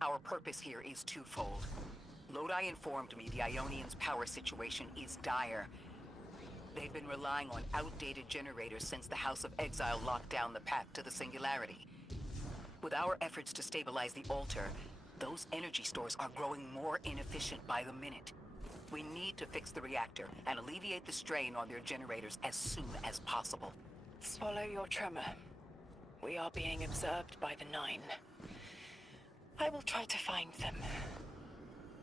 Our purpose here is twofold. Lodi informed me the Ionians' power situation is dire. They've been relying on outdated generators since the House of Exile locked down the path to the Singularity. With our efforts to stabilize the altar, those energy stores are growing more inefficient by the minute. We need to fix the reactor and alleviate the strain on their generators as soon as possible. Swallow your tremor. We are being observed by the Nine. I will try to find them.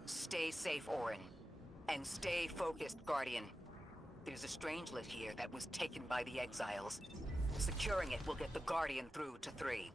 Stay safe, Orin. And stay focused, Guardian. There's a Strangelet here that was taken by the Exiles. Securing it will get the Guardian through to 3.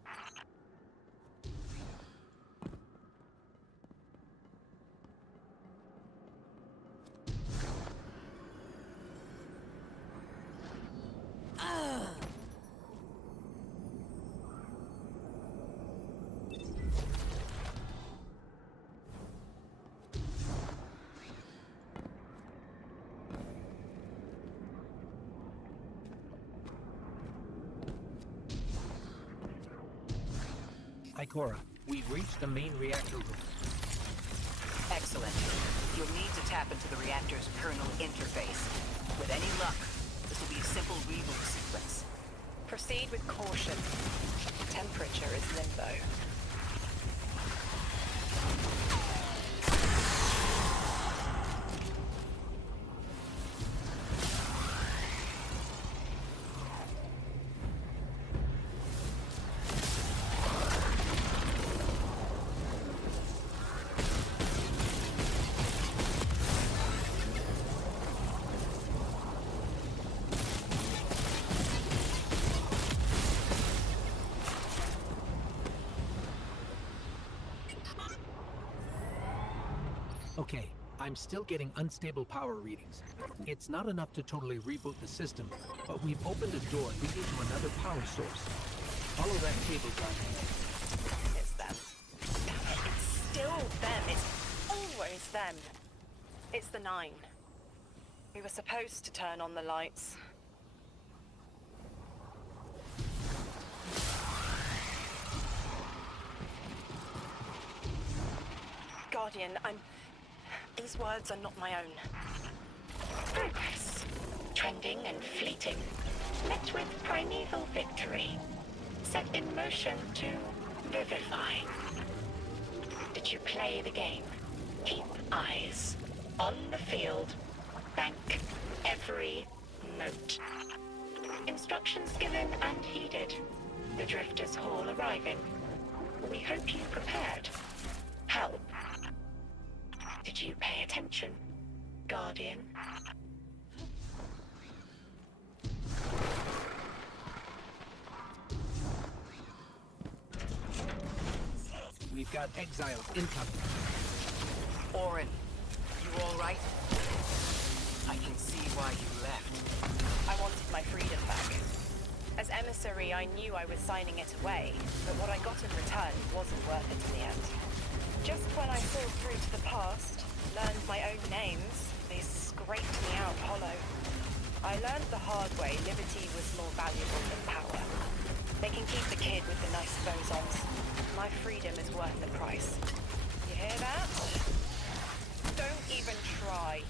Ikora, we've reached the main reactor room. Excellent. You'll need to tap into the reactor's kernel interface. With any luck, this will be a simple reboot sequence. Proceed with caution. Temperature is limbo. Okay, I'm still getting unstable power readings. It's not enough to totally reboot the system, but we've opened a door leading to another power source. Follow that cable down. It's them. Damn it, it's still them. It's always them. It's the Nine. We were supposed to turn on the lights. Guardian, these words are not my own. Progress. Trending and fleeting. Met with primeval victory. Set in motion to vivify. Did you play the game? Keep eyes on the field. Bank every note. Instructions given and heeded. The Drifters Hall arriving. We hope you prepared. Help. Did you pay attention, Guardian? We've got exiles incoming. Orin, you all right? I can see why you left. I wanted my freedom back. As emissary, I knew I was signing it away, but what I got in return wasn't worth it in the end. Just when I saw through to the past, learned my own names, they scraped me out hollow. I learned the hard way liberty was more valuable than power. They can keep the kid with the nice bosons. My freedom is worth the price. You hear that? Don't even try.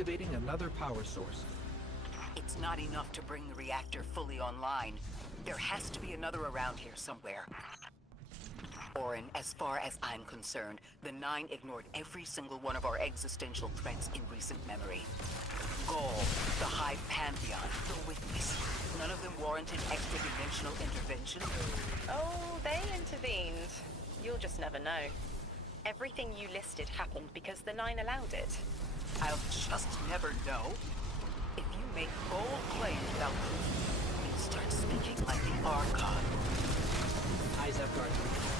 activating another power source. It's not enough to bring the reactor fully online. There has to be another around here somewhere. Orin, as far as I'm concerned, the Nine ignored every single one of our existential threats in recent memory. Gaul, the Hive Pantheon, the Witness. None of them warranted extra-dimensional intervention. Oh, they intervened. You'll just never know. Everything you listed happened because the Nine allowed it. I'll just never know. If you make bold claims without proof, you start speaking like the Archon. Izevgard,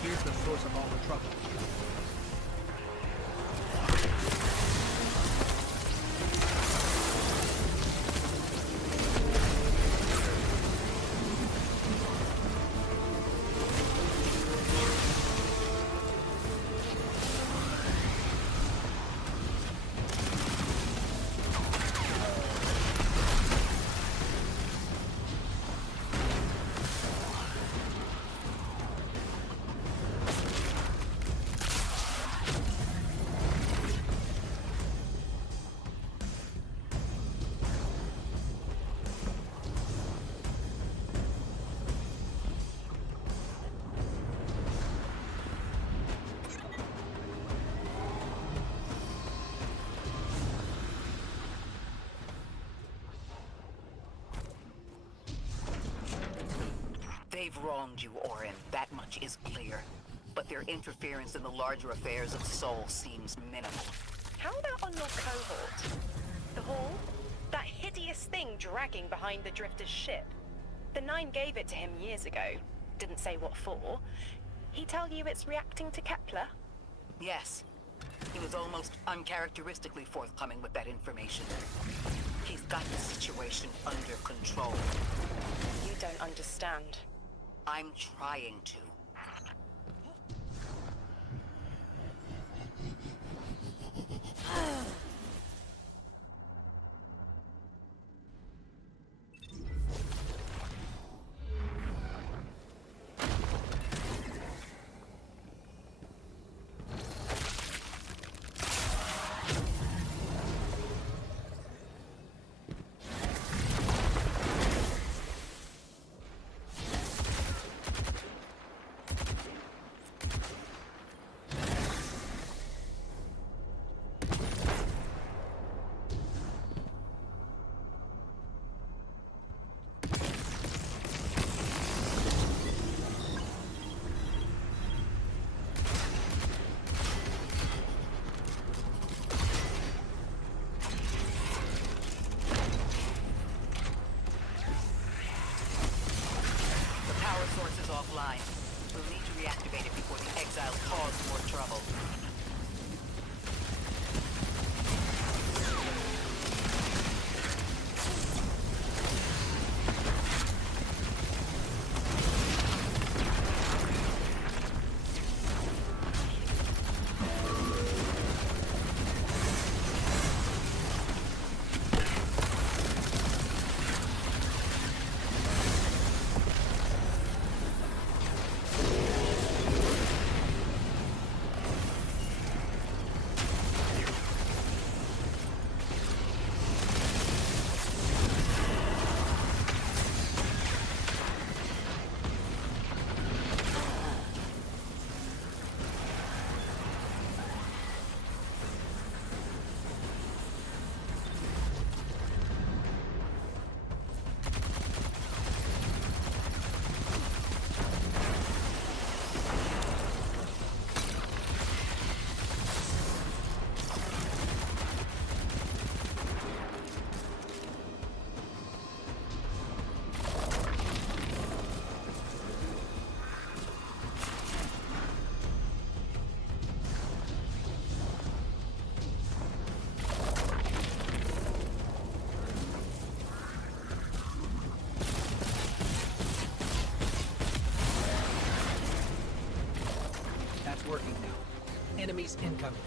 here's the source of all the trouble. They've wronged you, Orin. That much is clear. But their interference in the larger affairs of Sol seems minimal. How about on your cohort? The Hall? That hideous thing dragging behind the Drifter's ship. The Nine gave it to him years ago. Didn't say what for. He tell you it's reacting to Kepler? Yes. He was almost uncharacteristically forthcoming with that information. He's got the situation under control. You don't understand. I'm trying to. Offline. We'll need to reactivate it before the exiles cause more trouble. Working now. Enemies incoming.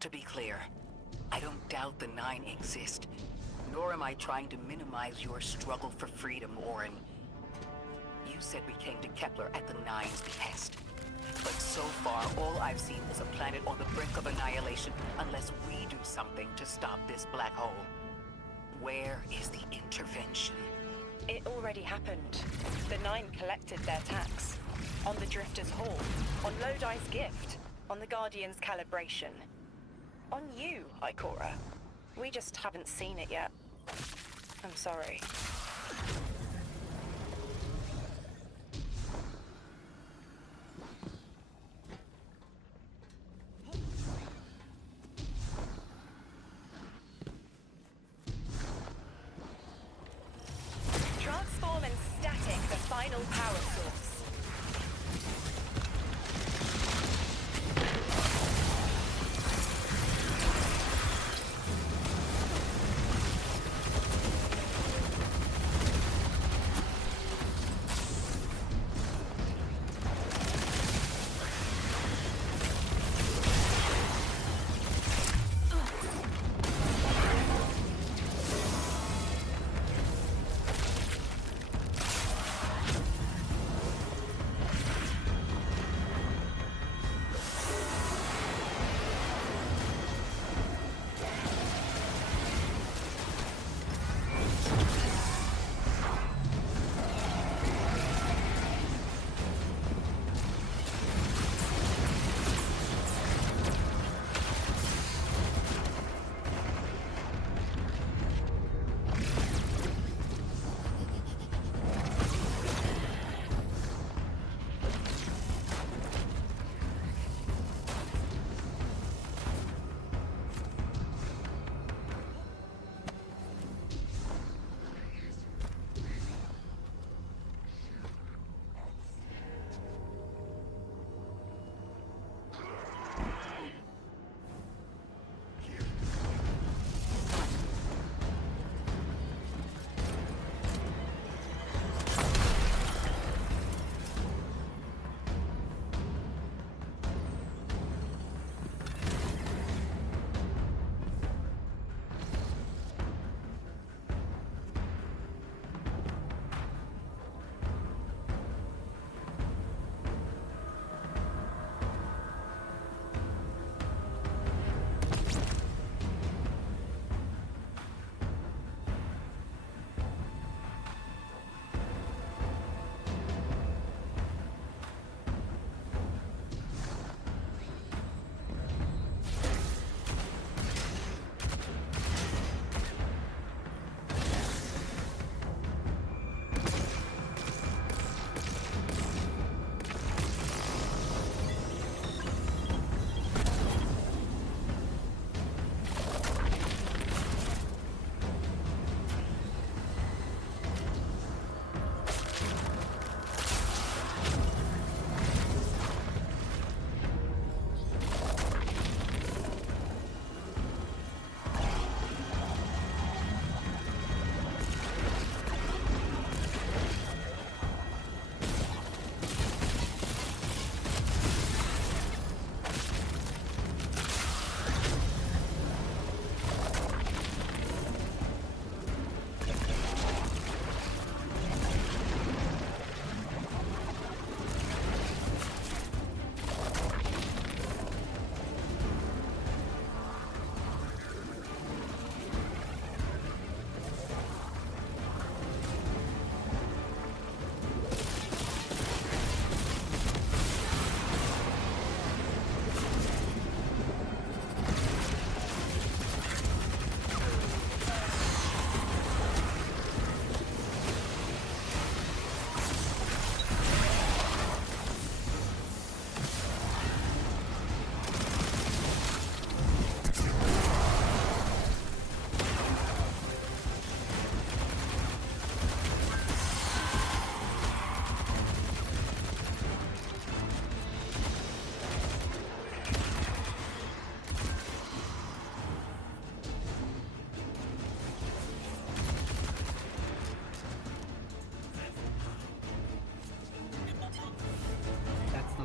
To be clear, I don't doubt the Nine exist, nor am I trying to minimize your struggle for freedom, Orin. You said we came to Kepler at the Nine's behest. But so far, all I've seen is a planet on the brink of annihilation unless we do something to stop this black hole. Where is the intervention? It already happened. The Nine collected their tax. On the Drifter's Hall, on Lodi's gift, on the Guardian's calibration. On you, Ikora. We just haven't seen it yet. I'm sorry. Transform and static the final power source.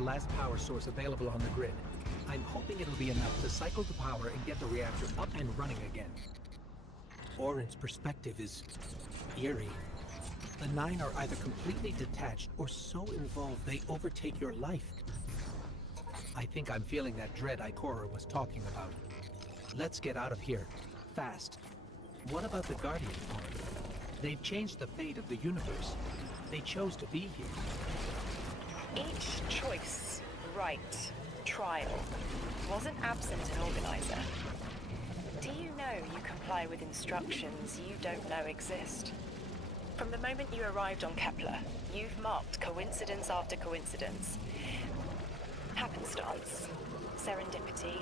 last power source available on the grid. I'm hoping it'll be enough to cycle the power and get the reactor up and running again. Orin's perspective is eerie. The Nine are either completely detached or so involved they overtake your life. I think I'm feeling that dread Ikora was talking about. Let's get out of here. Fast. What about the Guardian Pod? They've changed the fate of the universe. They chose to be here. Each choice, right, trial, wasn't absent an organizer. Do you know you comply with instructions you don't know exist? From the moment you arrived on Kepler, you've marked coincidence after coincidence. Happenstance, serendipity.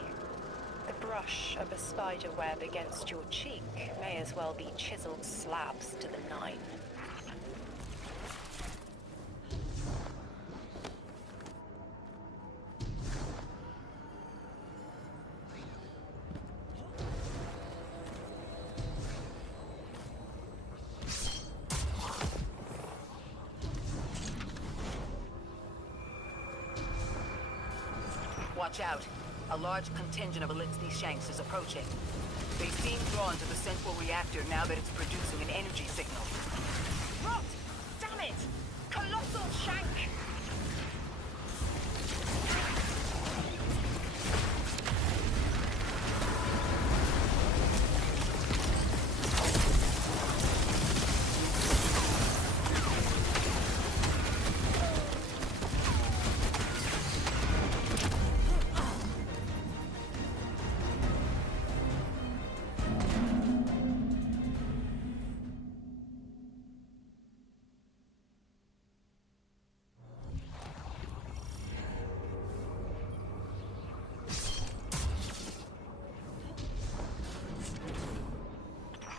The brush of a spider web against your cheek may as well be chiseled slabs to the Nine. Watch out. A large contingent of Elixir Shanks is approaching. They seem drawn to the central reactor now that it's producing an energy signal. Rot! Damn it! Colossal Shank!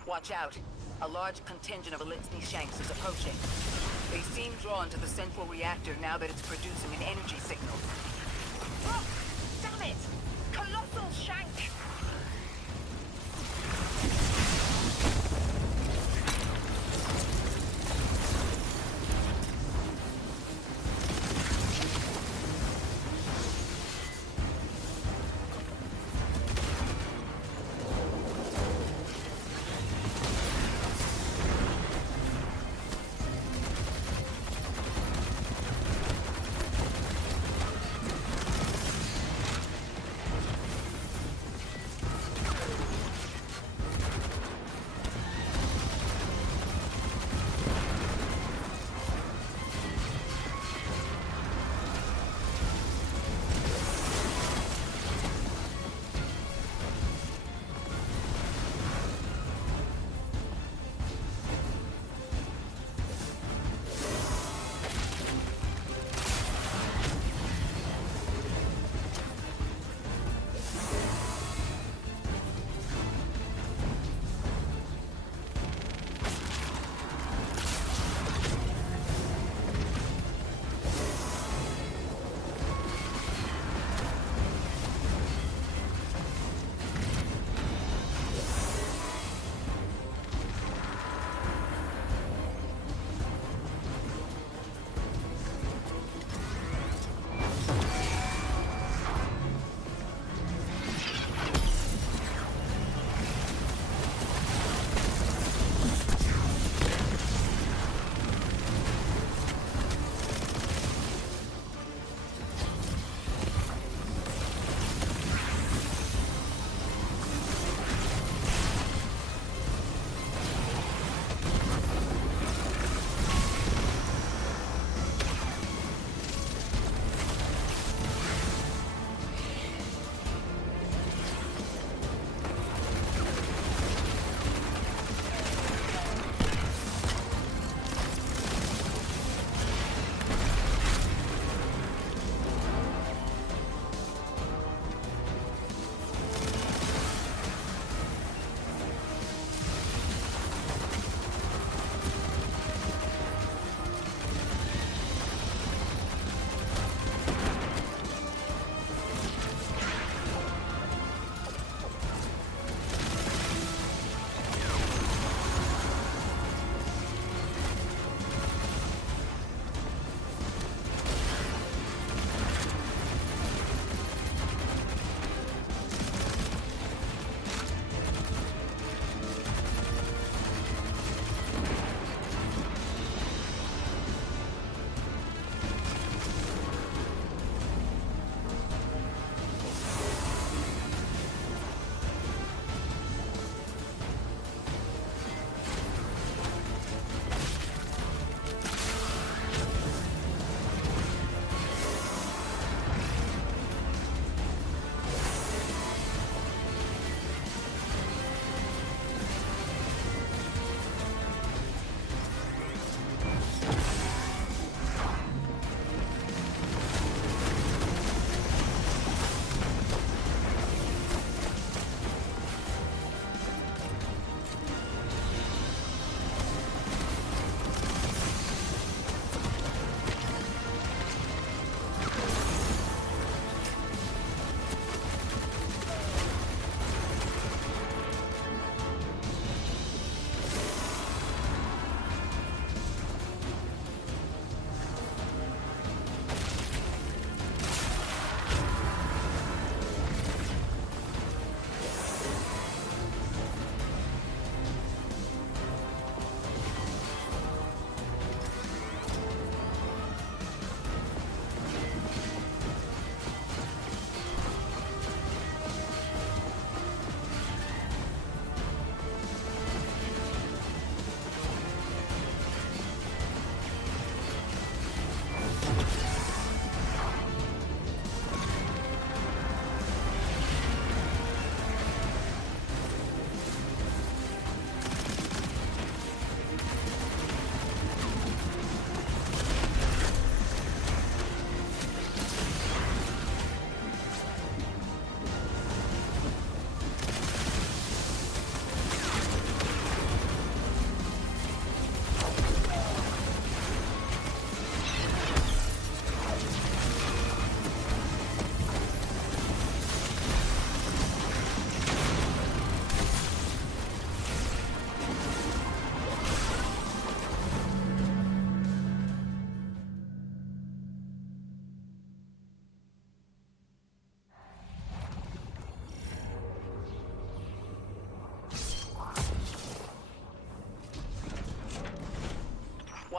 Watch out. A large contingent of Elixir Shanks is approaching. They seem drawn to the central reactor now that it's producing an energy signal. Rot! Damn it! Colossal Shank!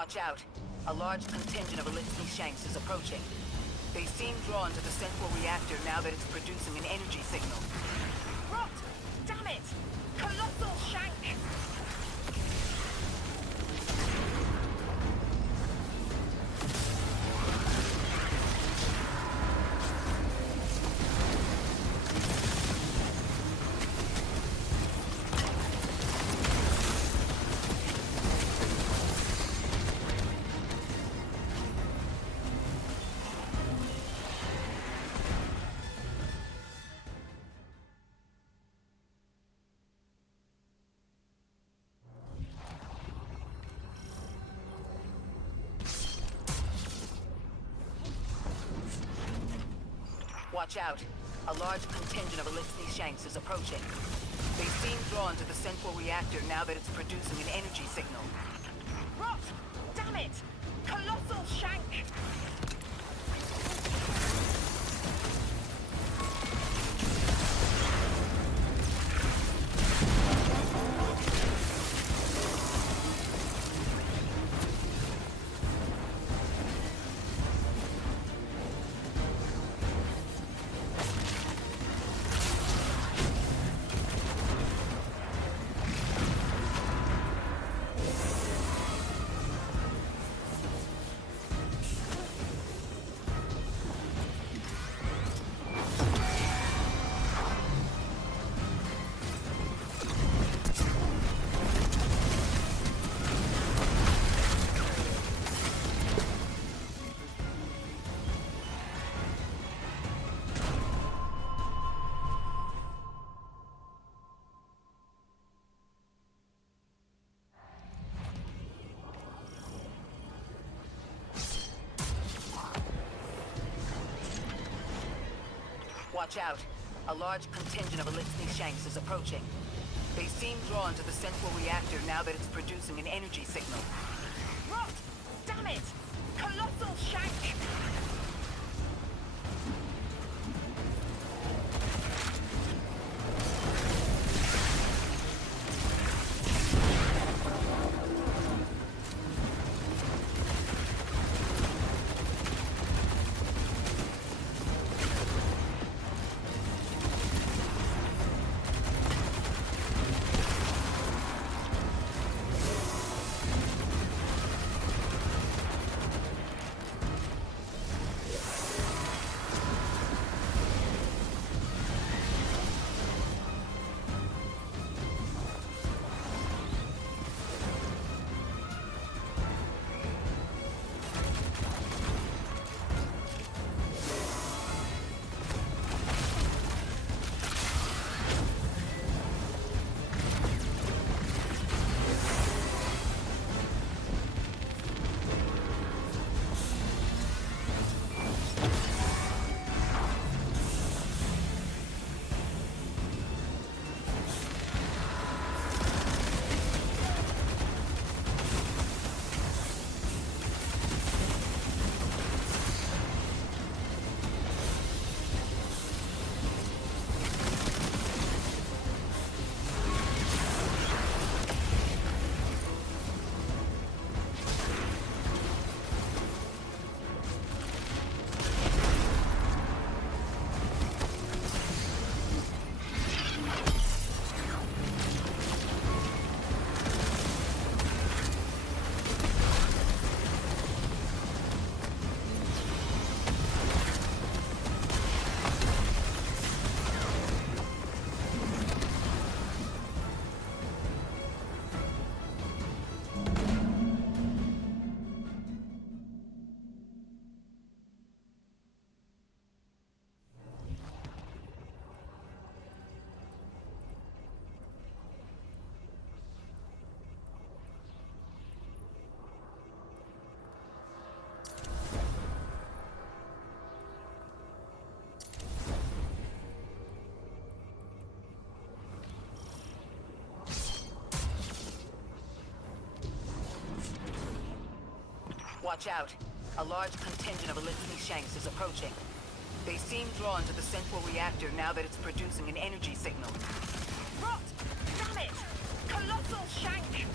Watch out. A large contingent of Elixir Shanks is approaching. They seem drawn to the central reactor now that it's producing an energy signal. Rot! Damn it! Colossal Shank! Watch out. A large contingent of Elixir Shanks is approaching. They seem drawn to the central reactor now that it's producing an energy signal. Rot! Damn it! Colossal Shank! Watch out. A large contingent of Elixir Shanks is approaching. They seem drawn to the central reactor now that it's producing an energy signal. Rot! Damn it! Colossal Shank! Watch out. A large contingent of Elixir Shanks is approaching. They seem drawn to the central reactor now that it's producing an energy signal. Rot! Damn it! Colossal Shank!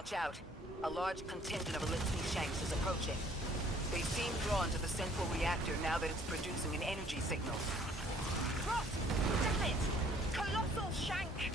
Watch out. A large contingent of Elixir Shanks is approaching. They seem drawn to the central reactor now that it's producing an energy signal. Rot! Damn it! Colossal Shank!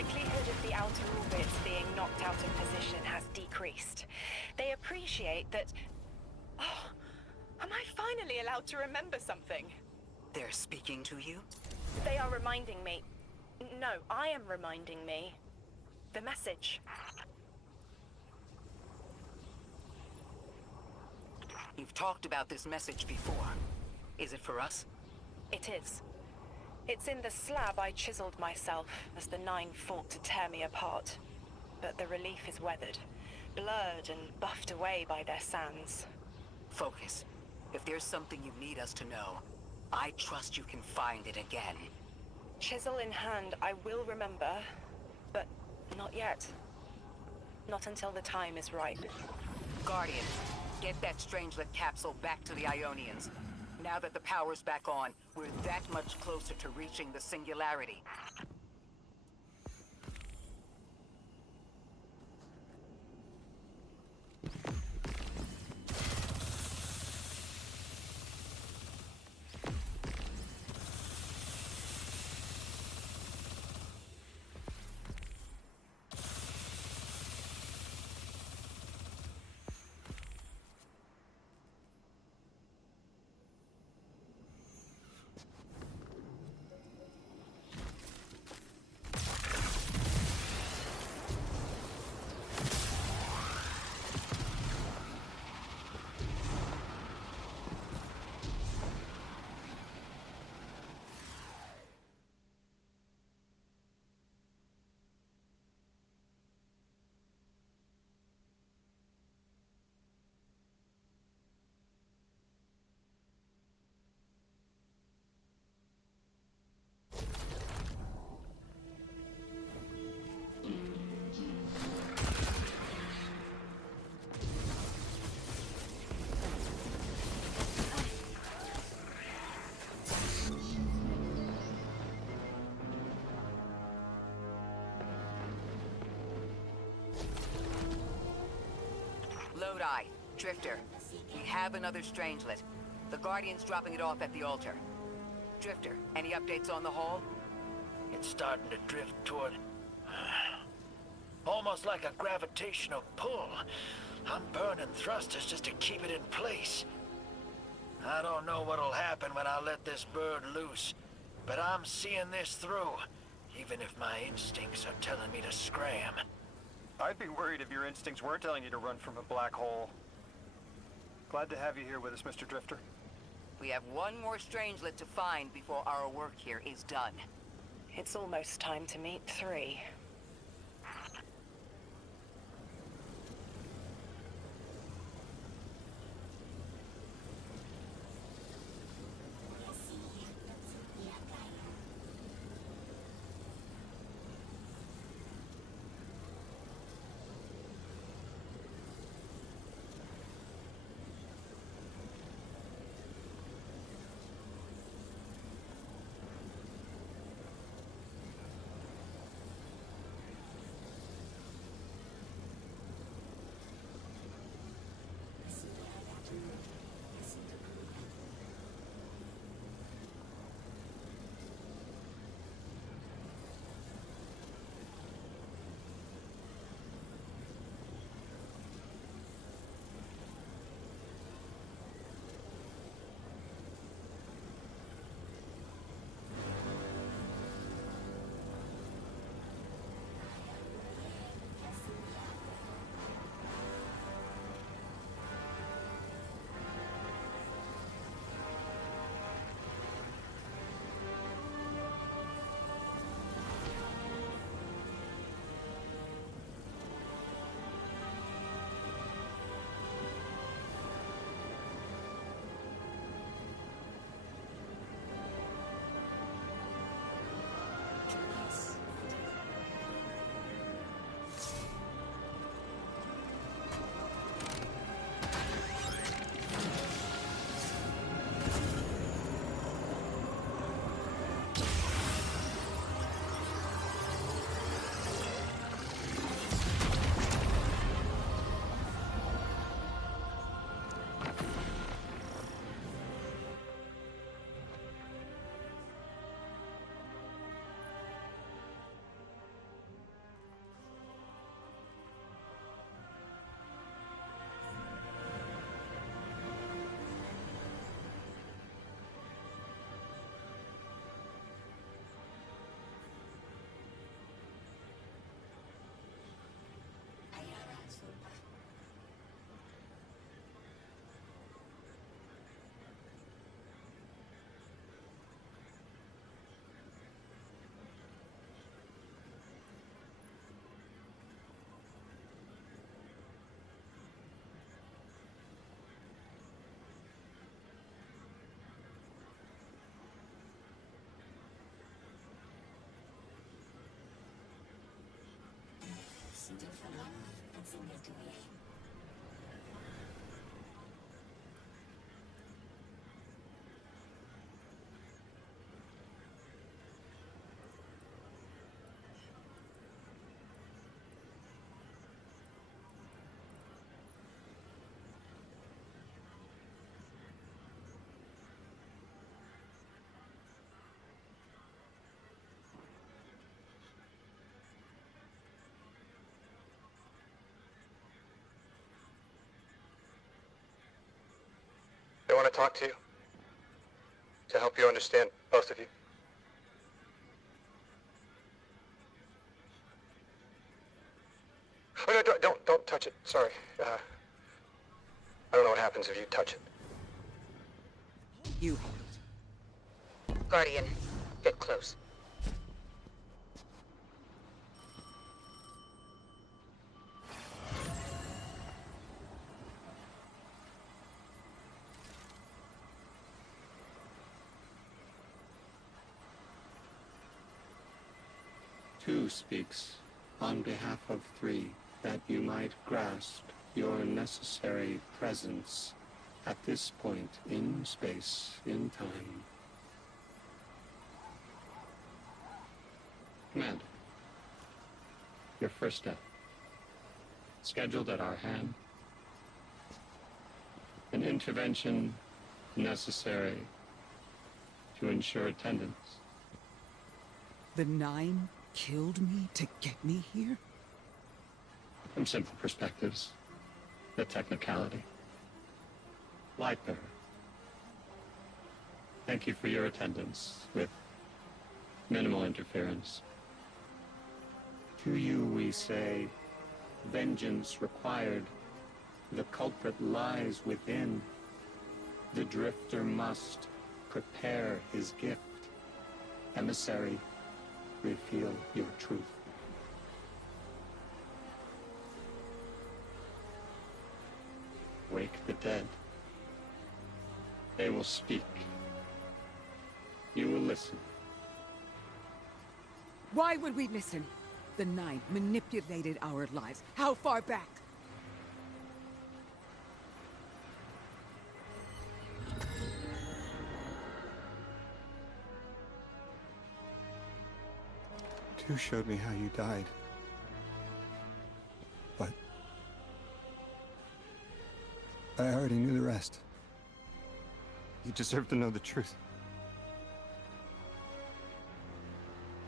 likelihood of the outer orbits being knocked out of position has decreased. They appreciate that... Oh, am I finally allowed to remember something? They're speaking to you? They are reminding me... No, I am reminding me. The message. You've talked about this message before. Is it for us? It is. It's in the slab I chiseled myself as the Nine fought to tear me apart. But the relief is weathered, blurred and buffed away by their sands. Focus. If there's something you need us to know, I trust you can find it again. Chisel in hand, I will remember, but not yet. Not until the time is right. Guardian, get that Strangelet capsule back to the Ionians. Now that the power's back on, we're that much closer to reaching the Singularity. Lodi, Drifter. We have another Strangelet. The Guardian's dropping it off at the altar. Drifter, any updates on the Hall? It's starting to drift toward... almost like a gravitational pull. I'm burning thrusters just to keep it in place. I don't know what'll happen when I let this bird loose, but I'm seeing this through, even if my instincts are telling me to scram. I'd be worried if your instincts weren't telling you to run from a black hole. Glad to have you here with us, Mr. Drifter. We have one more Strangelet to find before our work here is done. It's almost time to meet 3. I want to talk to you. To help you understand, both of you. Oh, no, don't touch it. Sorry. I don't know what happens if you touch it. You. Guardian, get close. Two speaks on behalf of 3 that you might grasp your necessary presence at this point in space, in time. Commander, your first step, scheduled at our hand, An intervention necessary to ensure attendance. The Nine killed me to get me here? From simple perspectives, the technicality. Lightbearer, thank you for your attendance with minimal interference. To you we say, vengeance required. The culprit lies within. The drifter must prepare his gift. Emissary, reveal your truth. Wake the dead. They will speak. You will listen. Why would we listen? The Nine manipulated our lives. How far back? Two showed me how you died. But I already knew the rest. You deserve to know the truth.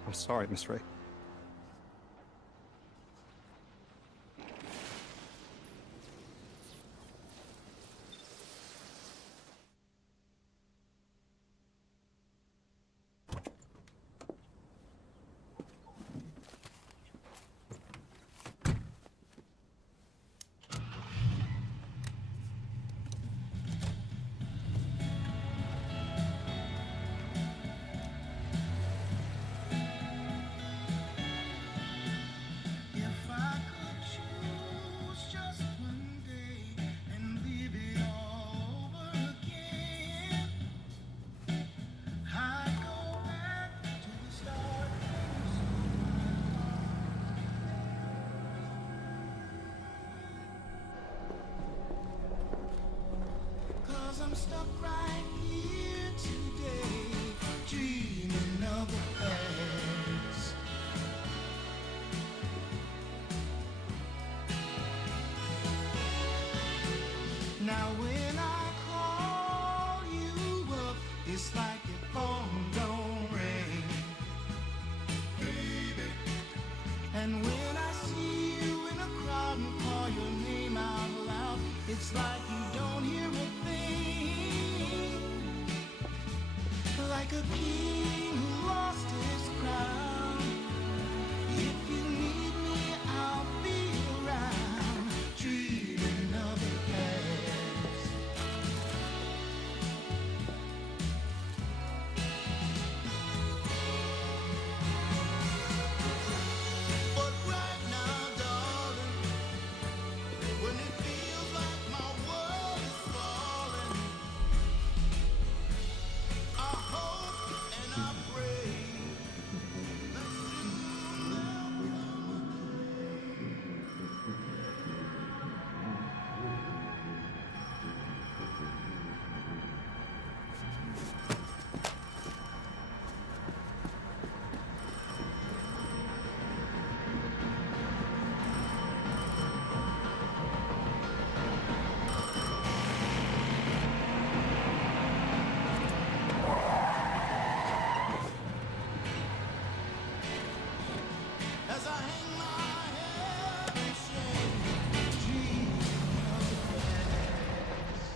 I'm sorry, Miss Ray. I'm stuck right here today, dreaming of the past. Now when I call you up, it's like your phone don't ring, baby. And when I see you in a crowd and call your name out loud, it's like you don't hear a thing. Like a king who lost his crown. If you need me, I'll be around, dreaming of the past. But right now, darling, when it feels like my world is falling, I hope and I pray that soon there'll come a as I hang my head in shame, dreaming of the past.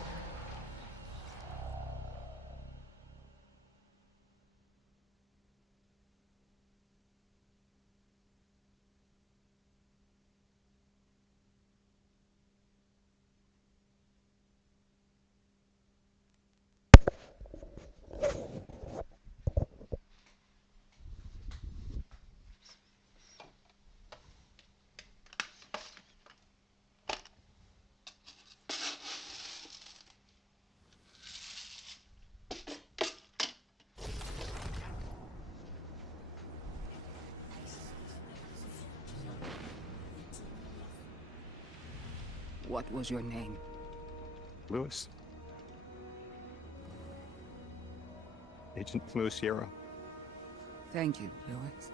What was your name? Lewis. Agent Lewis Yarrow. Thank you, Lewis.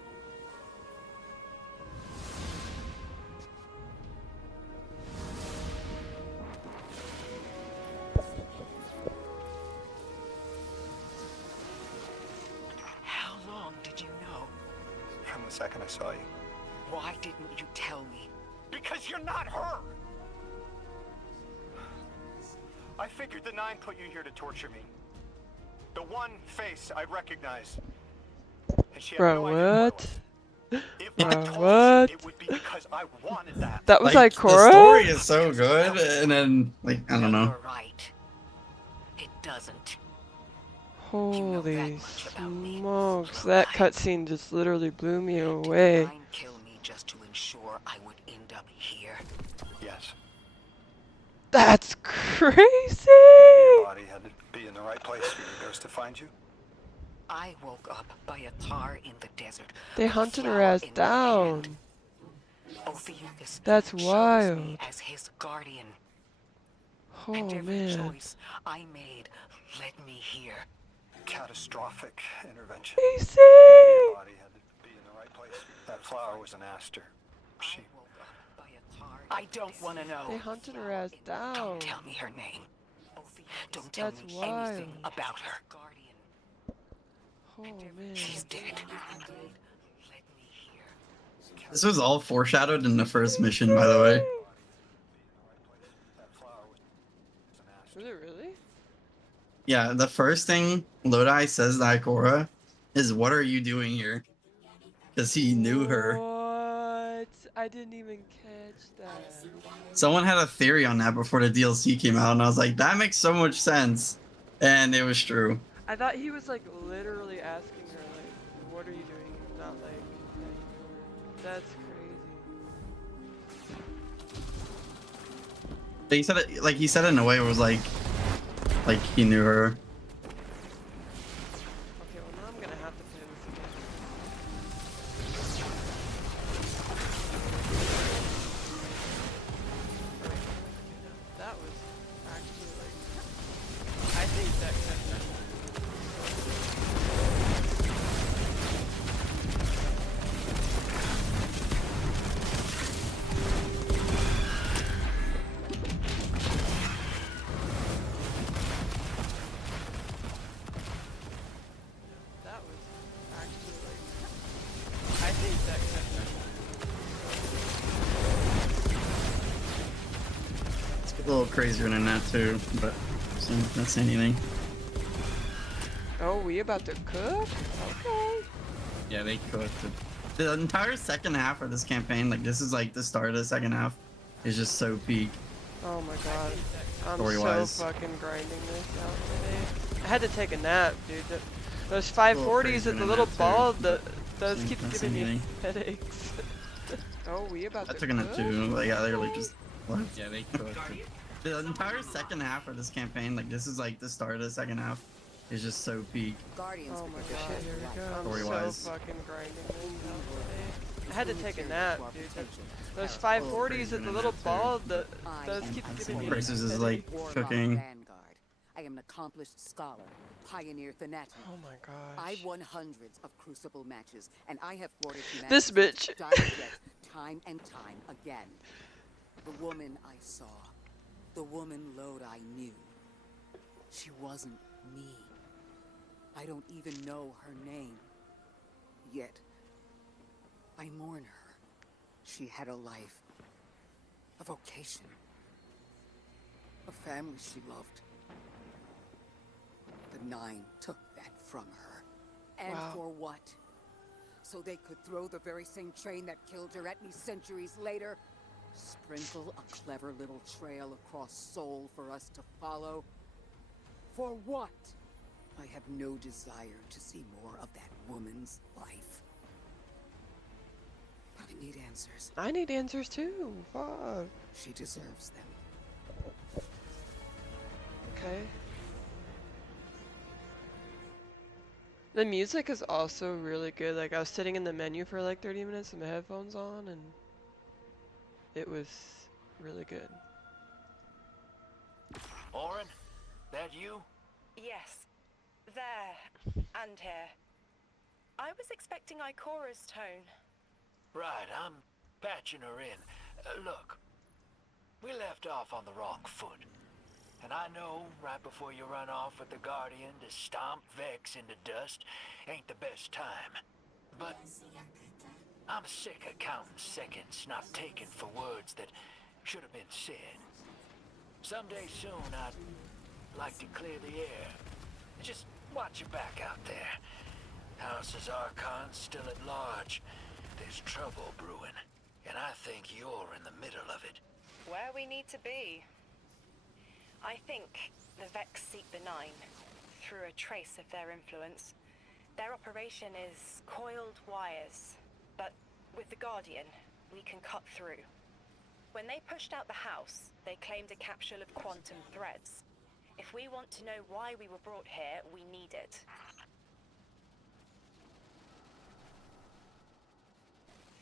second I saw you. Why didn't you tell me? Because you're not her! I figured the Nine put you here to torture me. The one face I'd recognize. And she had Bro, no idea who I what? was. If I Bro, told what? you, it would be because I wanted that. That was Like, Ikora? the story is so good, and then, like, I don't know. You're right. It doesn't. Holy smokes, that cutscene just literally blew me away. Did Nine kill me just to ensure I would end up here? Yes. That's crazy! Your body had to be in the right place for your ghost to find you. I woke up by a tar in the desert. They with a hunted her flower ass in my down. hand. Ophiuchus That's chose wild. me as his guardian. Oh And every man. choice I made led me here. Catastrophic intervention. Crazy! Your body had to be in the right place. That flower was an aster. She... I woke up by a tar. I don't want to know. They hunted her ass down. Don't tell me her name. Don't tell That's me wild. anything about her. Oh man. She's dead. This was all foreshadowed in the first mission, by the way. Was it really? Yeah, the first thing Lodi says to Ikora is, "What are you doing here?" Because he knew her. What? I didn't even catch that. Someone had a theory on that before the DLC came out, and I was like, that makes so much sense. And it was true. I thought he was like literally asking her like, what are you doing? Not like, that's crazy. But he said it like he said it in a way where it was like he knew her. Okay, well now I'm gonna have to play this again. That was actually like, I think that that was actually like, I think that It's a little crazier than that too, but so not saying anything. Oh, we about to cook? Okay. Yeah, they cooked it. The entire second half of this campaign, like this is like the start of the second half, is just so peak. Oh my god. I'm Story-wise. so fucking grinding this out today. I had to take a nap, dude. Those 540s at the little ball, those keep That's giving me anything. headaches. Oh, we about I to took a nap cook? too. Like I literally just left. Yeah, they cooked it. The entire second half of this campaign, like this is like the start of the second half, is just so peak. Guardians Oh my protect god, your here we life. go. I'm Story-wise. so fucking grinding this out today. I had to take a nap, dude. Those Oh, 540s crazy at the in little that ball, too. those keep giving me Braces is like Warlock cooking. Vanguard. I am an accomplished scholar, pioneer thanatic. Oh my gosh. I've won hundreds of crucible matches, and I have thwarted This humanity's bitch. dire death time and time again. The woman I saw, the woman Lodi knew, she wasn't me. I don't even know her name. Yet, I mourn her. She had a life, a vocation, a family she loved. The Nine took that from her. And Wow. for what? So they could throw the very same train that killed her at me centuries later? Sprinkle a clever little trail across Seoul for us to follow? For what? I have no desire to see more of that woman's life. I need answers. I need answers too. Fuck. She deserves them. Okay. The music is also really good. Like I was sitting in the menu for like 30 minutes with my headphones on and it was really good. Orin, that you? Yes. There. And here. I was expecting Ikora's tone. Right, I'm patching her in. Look, we left off on the wrong foot. And I know right before you run off with the Guardian to stomp Vex into dust ain't the best time. But I'm sick of counting seconds not taken for words that should have been said. Someday soon, I'd like to clear the air. Just watch your back out there. House's Archon's still at large. There's trouble brewing, and I think you're in the middle of it. Where we need to be. I think the Vex seek the Nine through a trace of their influence. Their operation is coiled wires, but with the Guardian, we can cut through. When they pushed out the house, they claimed a capsule of quantum threads. If we want to know why we were brought here, we need it.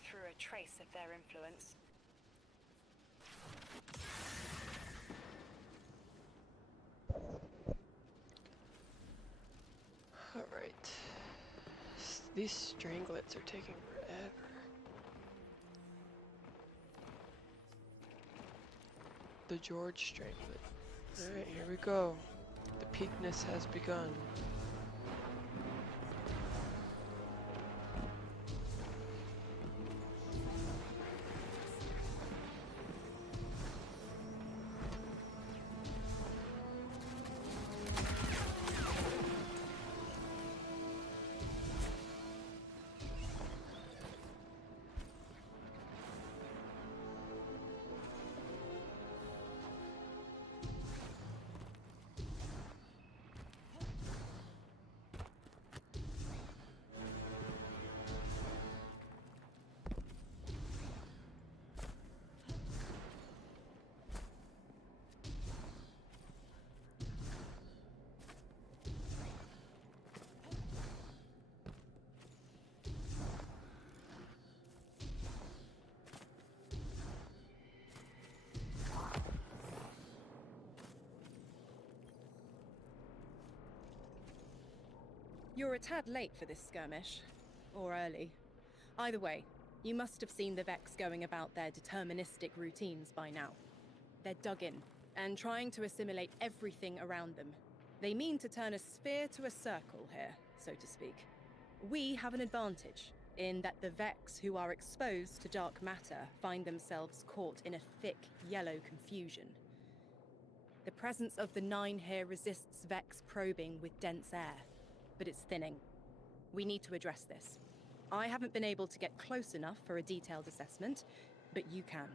Through a trace of their influence. Alright. These stranglets are taking forever. The George Stranglet. Alright, here we go. The peakness has begun. You're a tad late for this skirmish. Or early. Either way, you must have seen the Vex going about their deterministic routines by now. They're dug in, and trying to assimilate everything around them. They mean to turn a sphere to a circle here, so to speak. We have an advantage, in that the Vex who are exposed to dark matter find themselves caught in a thick, yellow confusion. The presence of the Nine here resists Vex probing with dense air, but it's thinning. We need to address this. I haven't been able to get close enough for a detailed assessment, but you can.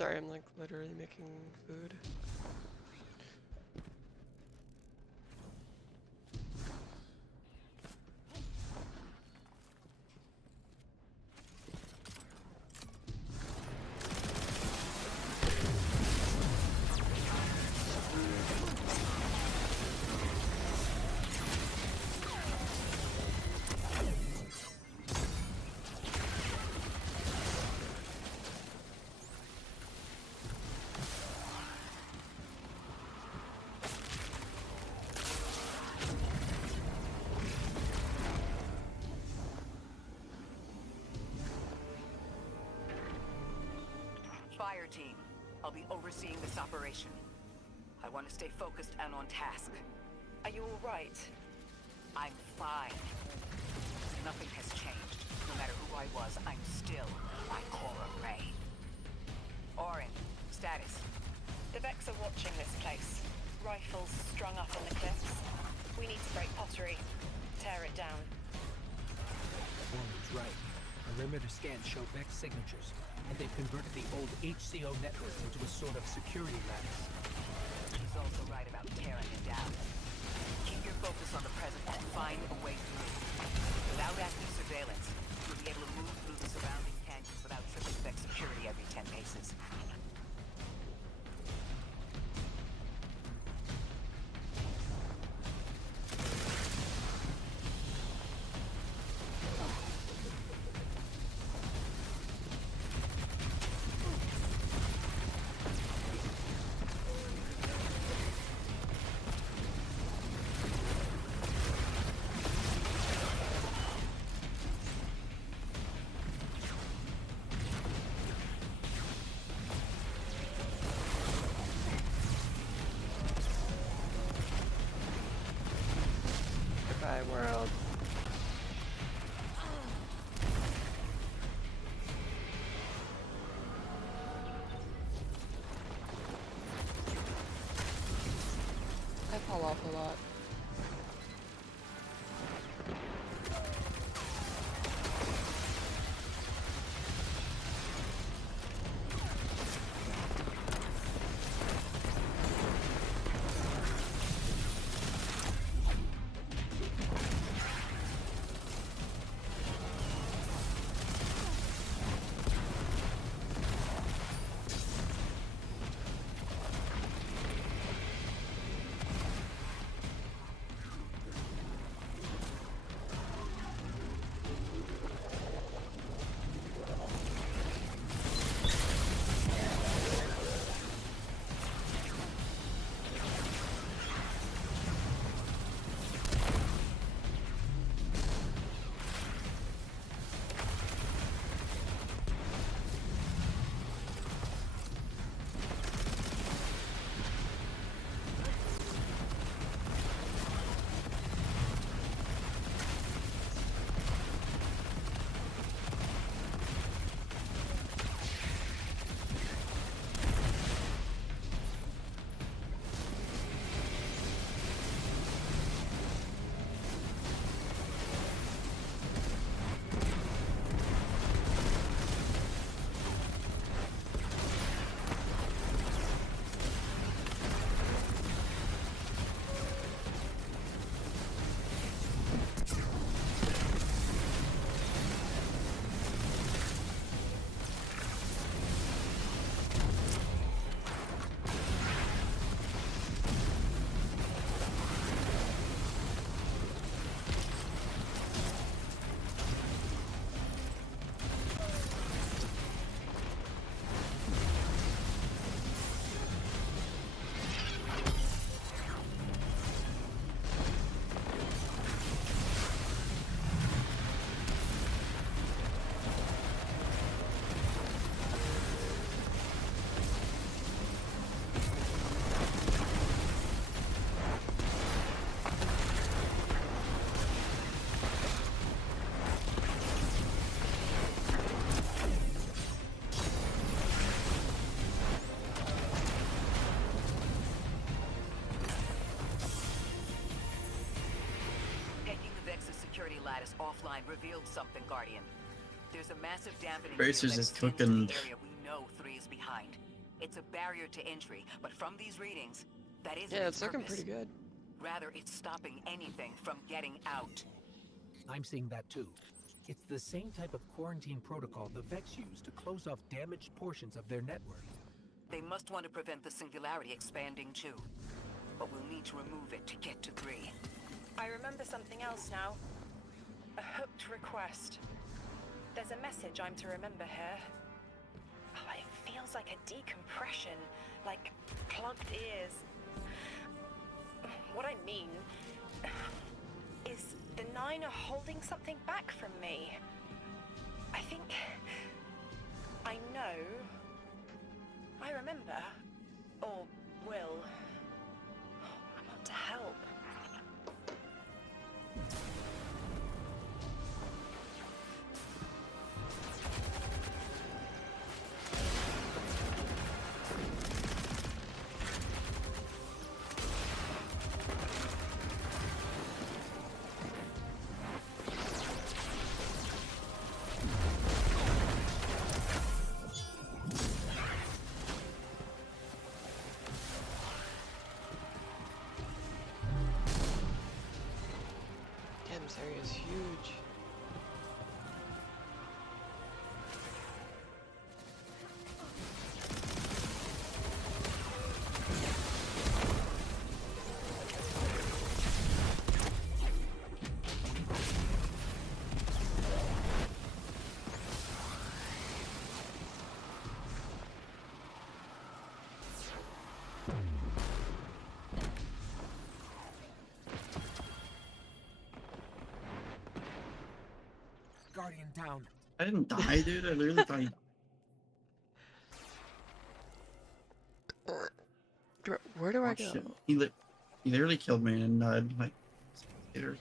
Sorry, I'm like literally making food. Fire team, I'll be overseeing this operation. I want to stay focused and on task. Are you all right? I'm fine. Nothing has changed. No matter who I was, I'm still Ikora Rey. Orin, status. The Vex are watching this place. Rifles strung up on the cliffs. We need to break pottery. Tear it down. Woman's right. Perimeter scans show Vex signatures, and they've converted the old HCO network into a sort of security lattice. He's also right about tearing it down. Keep your focus on the present and find a way through. Without active surveillance, you'll be able to move through the surrounding canyons without tripping Vex security every 10 paces. Goodbye, world. I fall off a lot. Lattice offline revealed something, Guardian. There's a massive dampening Bracer's field is that extends to cooking. the area we know 3 is behind. It's a barrier to entry, but from these readings, that isn't Yeah, its it's looking purpose. pretty good. Rather, it's stopping anything from getting out. I'm seeing that too. It's the same type of quarantine protocol the Vex use to close off damaged portions of their network. They must want to prevent the singularity expanding too. But we'll need to remove it to get to 3. I remember something else now. A hooked request. There's a message I'm to remember here. Oh, it feels like a decompression, like plugged ears. What I mean is the 9 are holding something back from me. I think I know. I remember. Or will. I want to help. Damn, this area is huge. Guardian down. I didn't die, dude. I literally thought you... Where do I Oh, go? shit. He literally killed me and like later.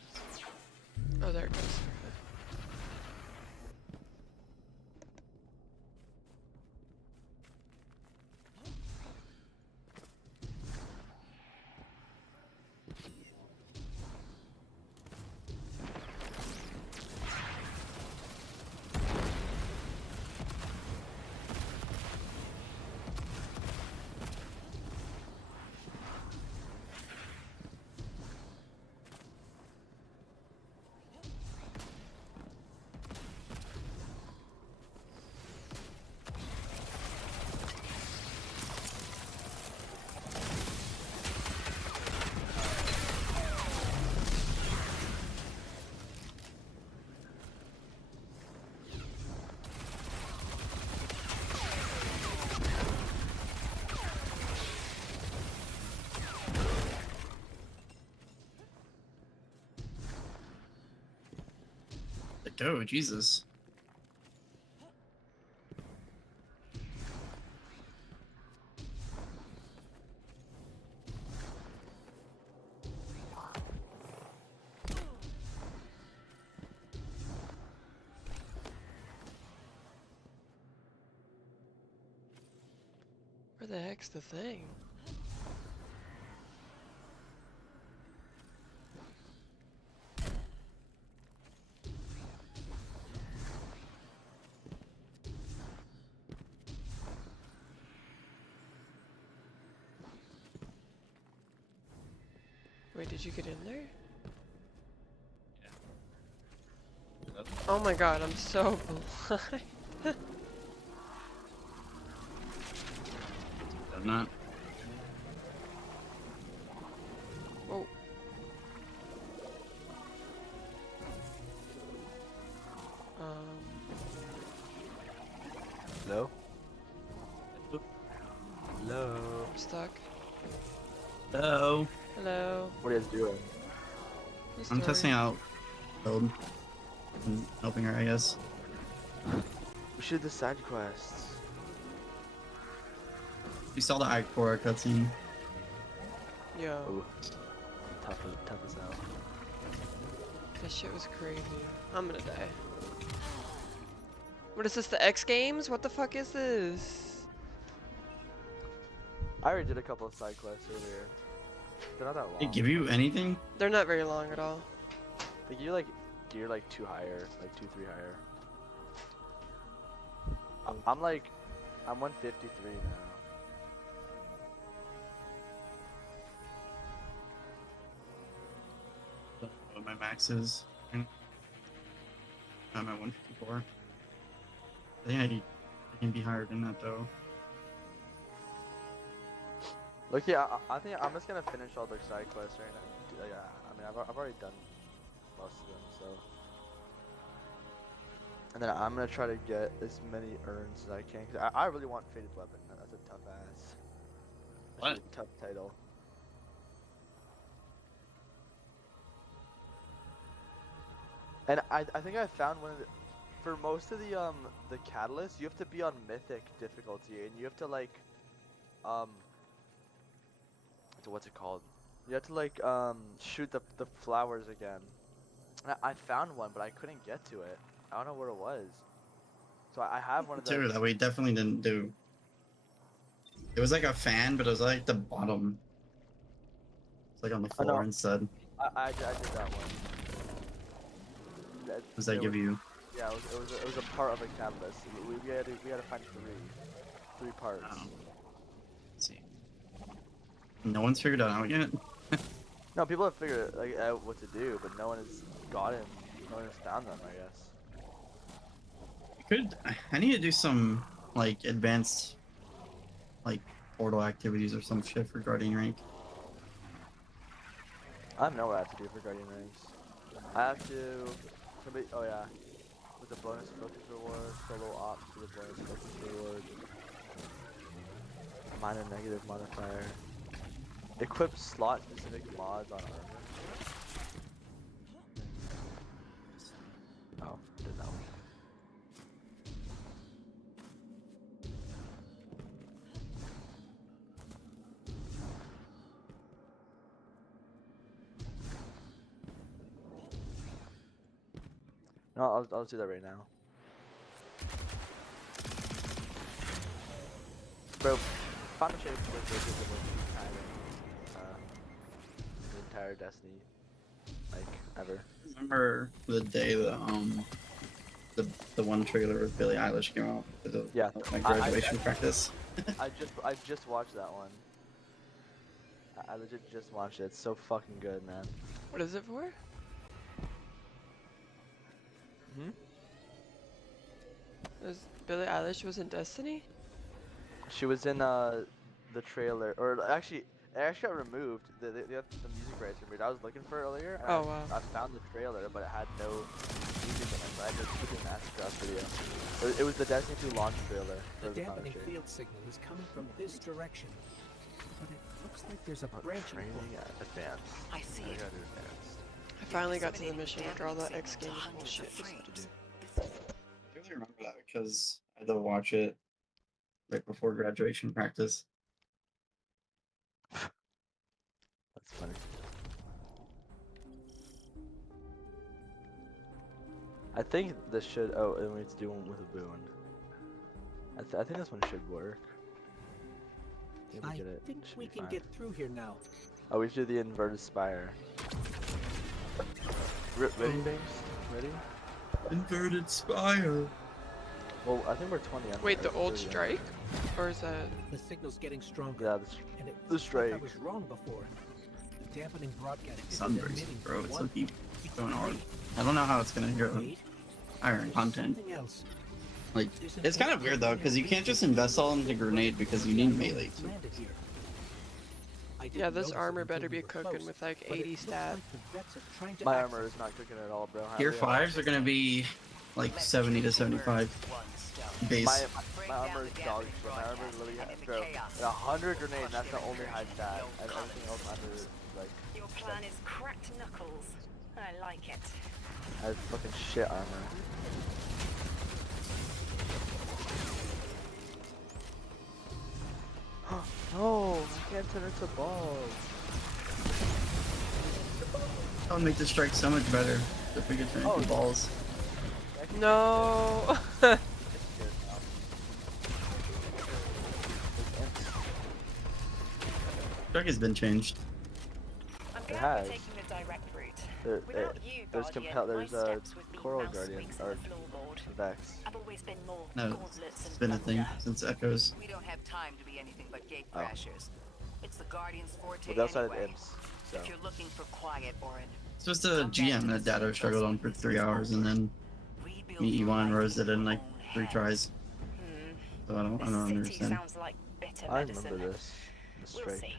Oh, there it goes. Go, Jesus. Where the heck's the thing? Wait, did you get in there? Yeah. Oh my god, I'm so blind. I'm not. Whoa. Hello? Hello? I'm stuck. Hello. Hello. What are you guys doing? I'm testing out build and helping her, I guess. We should do the side quests. You saw the Ikora cutscene. Yo. Ooh. Tough as hell. This shit was crazy. I'm gonna die. What is this, the X Games? What the fuck is this? I already did a couple of side quests earlier. They're not that long. They give you anything? They're not very long at all. They give you like gear like 2 higher, like 2, 3 higher. I'm 153 now. maxes. I'm at 154. I think I can be higher than that though. Look, yeah, I think I'm just gonna finish all the side quests right now. Yeah, I mean, I've already done most of them, so. And then I'm gonna try to get as many urns as I can. Cause I really want Fated Weapon. That's a tough ass. That's a tough title. And I think I found one of the, for most of the catalysts, you have to be on mythic difficulty, and you have to like, so what's it called? You have to like shoot the flowers again. And I found one, but I couldn't get to it. I don't know where it was. So I have one of those. That we definitely didn't do. It was like a fan, but it was like the bottom. It's like on the floor instead. I did that one. Does that give you? Yeah, it was a part of a catalyst. We had to find three parts. Let's see. No one's figured it out yet. No, people have figured out what to do, but no one has gotten. No one has found them, I guess. I need to do some like advanced, like portal activities or some shit for Guardian rank. I don't know what I have to do for Guardian ranks. I have to. Oh yeah, with the bonus focus reward, solo ops for the bonus focus reward, minor negative modifier, equip slot specific mods on armor. Oh, I did that one. No, I'll do that right now. Bro, Final Shape was the entire Destiny, like, ever. Remember the day the one trailer with Billie Eilish came out for the my graduation practice? I just watched that one. I legit just watched it. It's so fucking good, man. What is it for? Billie Eilish was in Destiny? She was in the trailer, or actually, it actually got removed. The music rights removed. I was looking for it earlier. And wow. I found the trailer, but it had no music in it. So I had to put in an Astros video. It was the Destiny 2 launch trailer. The dampening field signal is coming from this direction, but it looks like there's a branching point. Advanced. I see it. I finally got to the mission after all that X Games bullshit. I really remember that because I had to watch it right before graduation practice. That's funny. I think this should. Oh, and we need to do one with a boon. I think this one should work. I think we can get through here now. Oh, we should do the inverted spire. Ready, Banks? Ready? Inverted spire. Well, I think we're 20 on. Wait, the old strike? Or is that... The signal's getting stronger. Yeah, the strike. I was wrong before. The dampening broadcast. Sunburst, bro. It's like keep going hard. I don't know how it's gonna hear iron content. Like, it's kind of weird though, because you can't just invest all into grenade because you need melee too. Yeah, this armor better be cooking with like 80 stat. My armor is not cooking at all, bro. Tier 5s are gonna be like 70 to 75 base. My armor is dog shit. My armor is literally, bro, 100 grenade, and that's the only high stat. And everything else under is like... Your plan is cracked knuckles. I like it. I have fucking shit armor. No, I can't turn it to balls. That would make the strike so much better if we could turn it to balls. No. Strike has been changed. I'm glad we're taking the direct route. Without you, There's a Coral Guardian, or Vex. I've always been more No, it's been a thing since Echoes. We don't have time to be anything but gate crashers. It's the Guardian's forte Well, they also had anyway. imps, so. If you're looking for quiet or an It's just a GM that Dado struggled on for 3 hours, and then me, Ewan, and Rose did it in like 3 tries. So I don't understand. Sounds like bitter I medicine. remember this. The We'll strike. see.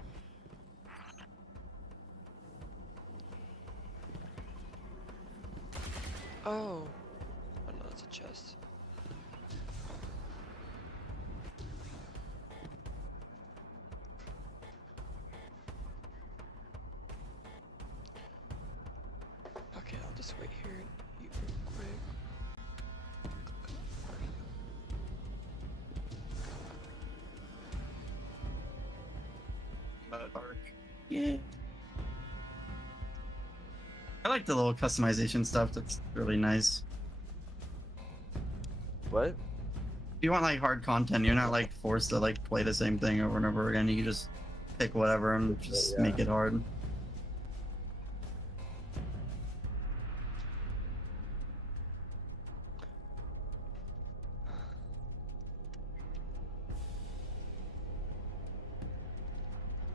Oh. Oh no, it's a chest. Okay, I'll just wait here and eat real quick. Yeah. I like the little customization stuff. That's really nice. What? If you want like hard content, you're not like forced to like play the same thing over and over again. You can just pick whatever and just make it hard.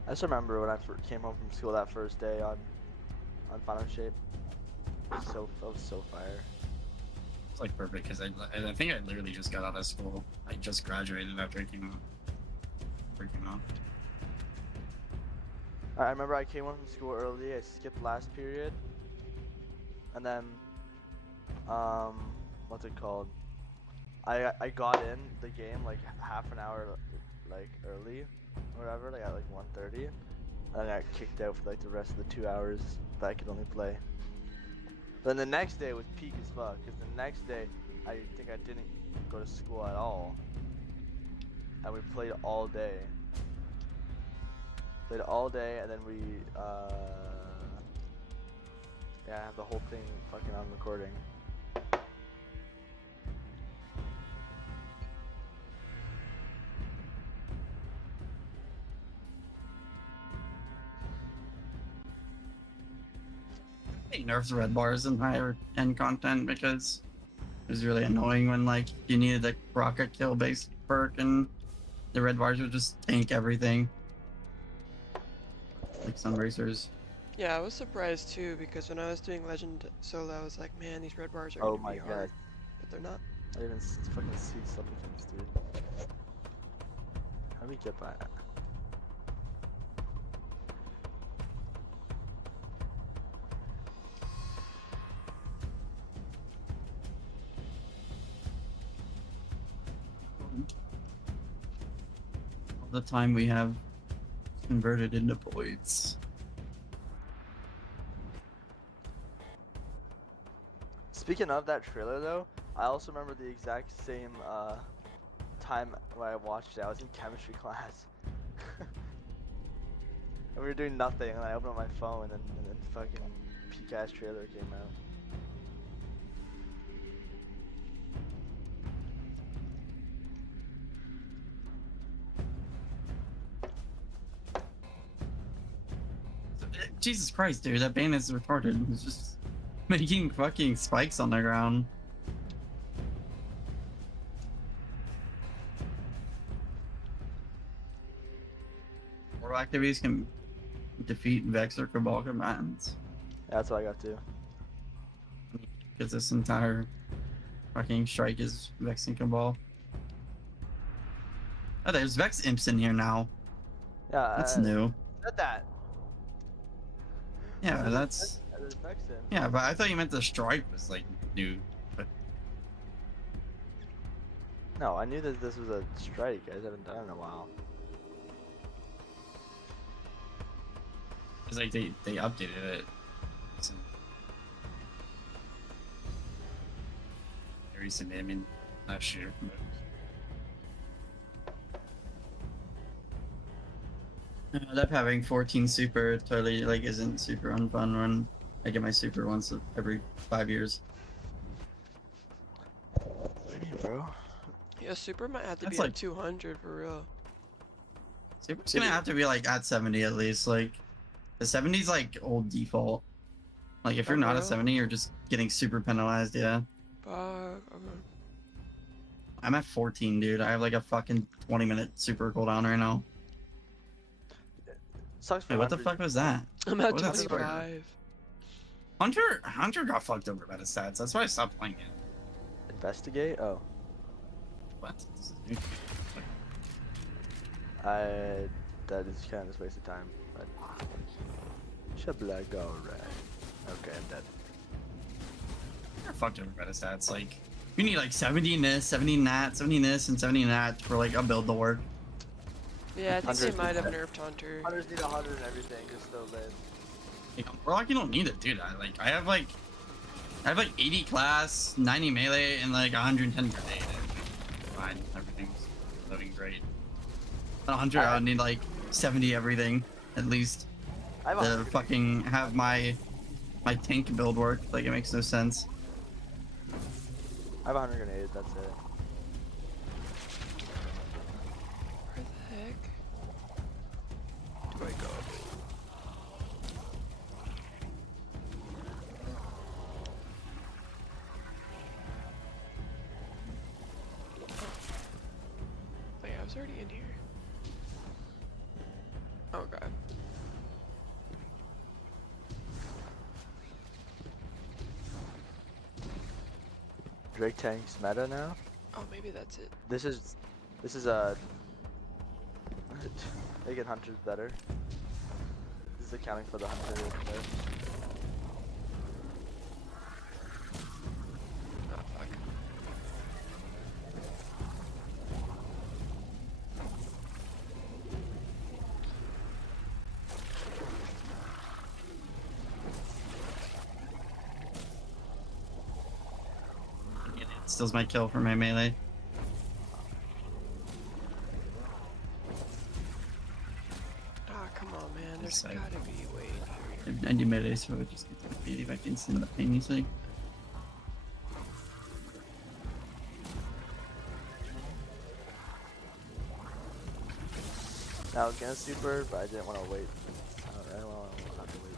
I just remember when I came home from school that first day on Final Shape. That was so fire. It's like perfect because I think I literally just got out of school. I just graduated after I came off. I remember I came home from school early. I skipped last period, and then what's it called? I got in the game like half an hour like early, or whatever, like at like 1:30, and I got kicked out for like the rest of the 2 hours that I could only play. Then the next day was peak as fuck, because the next day I think I didn't go to school at all, and we played all day. Played all day, and then we yeah, I have the whole thing fucking on recording. They nerfed red bars in higher end content because it was really annoying when like you needed a rocket kill based perk and the red bars would just tank everything. Like some racers. Yeah, I was surprised too because when I was doing Legend solo, I was like, man, these red bars are Oh gonna my be god. hard, but they're not. I didn't fucking see supplicants, dude. How do we get by it? All the time we have converted into voids. Speaking of that trailer though, I also remember the exact same time when I watched it. I was in chemistry class. And we were doing nothing, and I opened up my phone, and then fucking peak ass trailer came out. Jesus Christ, dude, that band is retarded. It's just making fucking spikes on the ground. Portal activities can defeat Vex or Cabal combatants. Yeah, that's what I got too. Because this entire fucking strike is Vex and Cabal. Oh, there's Vex imps in here now. Yeah, That's new. Said that. Yeah, that's... There's Vex in. Yeah, but I thought you meant the strike was like new. But No, I knew that this was a strike. I haven't done it in a while. it's like they updated it. Recently, I mean, last year. That having 14 super totally like isn't super unfun when I get my super once every 5 years. Bro. Yeah, super might have to That's be like- at 200 for real. Super's gonna have to be like at 70 at least. Like the 70's like old default. Like if you're not at 70, you're just getting super penalized. Yeah. Fuck. Okay. I'm at 14, dude. I have like a fucking 20-minute super cooldown right now. Sucks for Wait, what the Leopard. fuck was that? I'm at What was that spark? 25. Hunter got fucked over by the stats. That's why I stopped playing it. Investigate? Oh. What? That is kind of just a waste of time. But Shablag, alright. Okay, I'm dead. You're fucked over by the stats. Like, you need like 70 this, 70 that, 70 this, and 70 that for like a build to work. Yeah, I think they Hunters might need have that. nerfed Hunter. Hunters need 100 and everything, just so lame. Warlock, you don't need it, dude. I have like 80 class, 90 melee, and like 110 grenade. Fine, everything's loading great. But Hunter, I would need like 70 everything at least I have to 100 fucking have my tank build work. Like, it makes no sense. I have 100 grenades, that's it. Where the heck do I go? Wait, I was already in here. Oh god. Drake tanks meta now? Oh, maybe that's it. This is making hunters better. This is accounting for the hunter nerf. Oh fuck. It steals my kill for my melee. Ah, come on, man. There's Side. gotta be a way in here. I do melee, so I would just get the 80 back instant the pain easily. Now I was gonna super, but I didn't want to wait. I don't want to have to wait.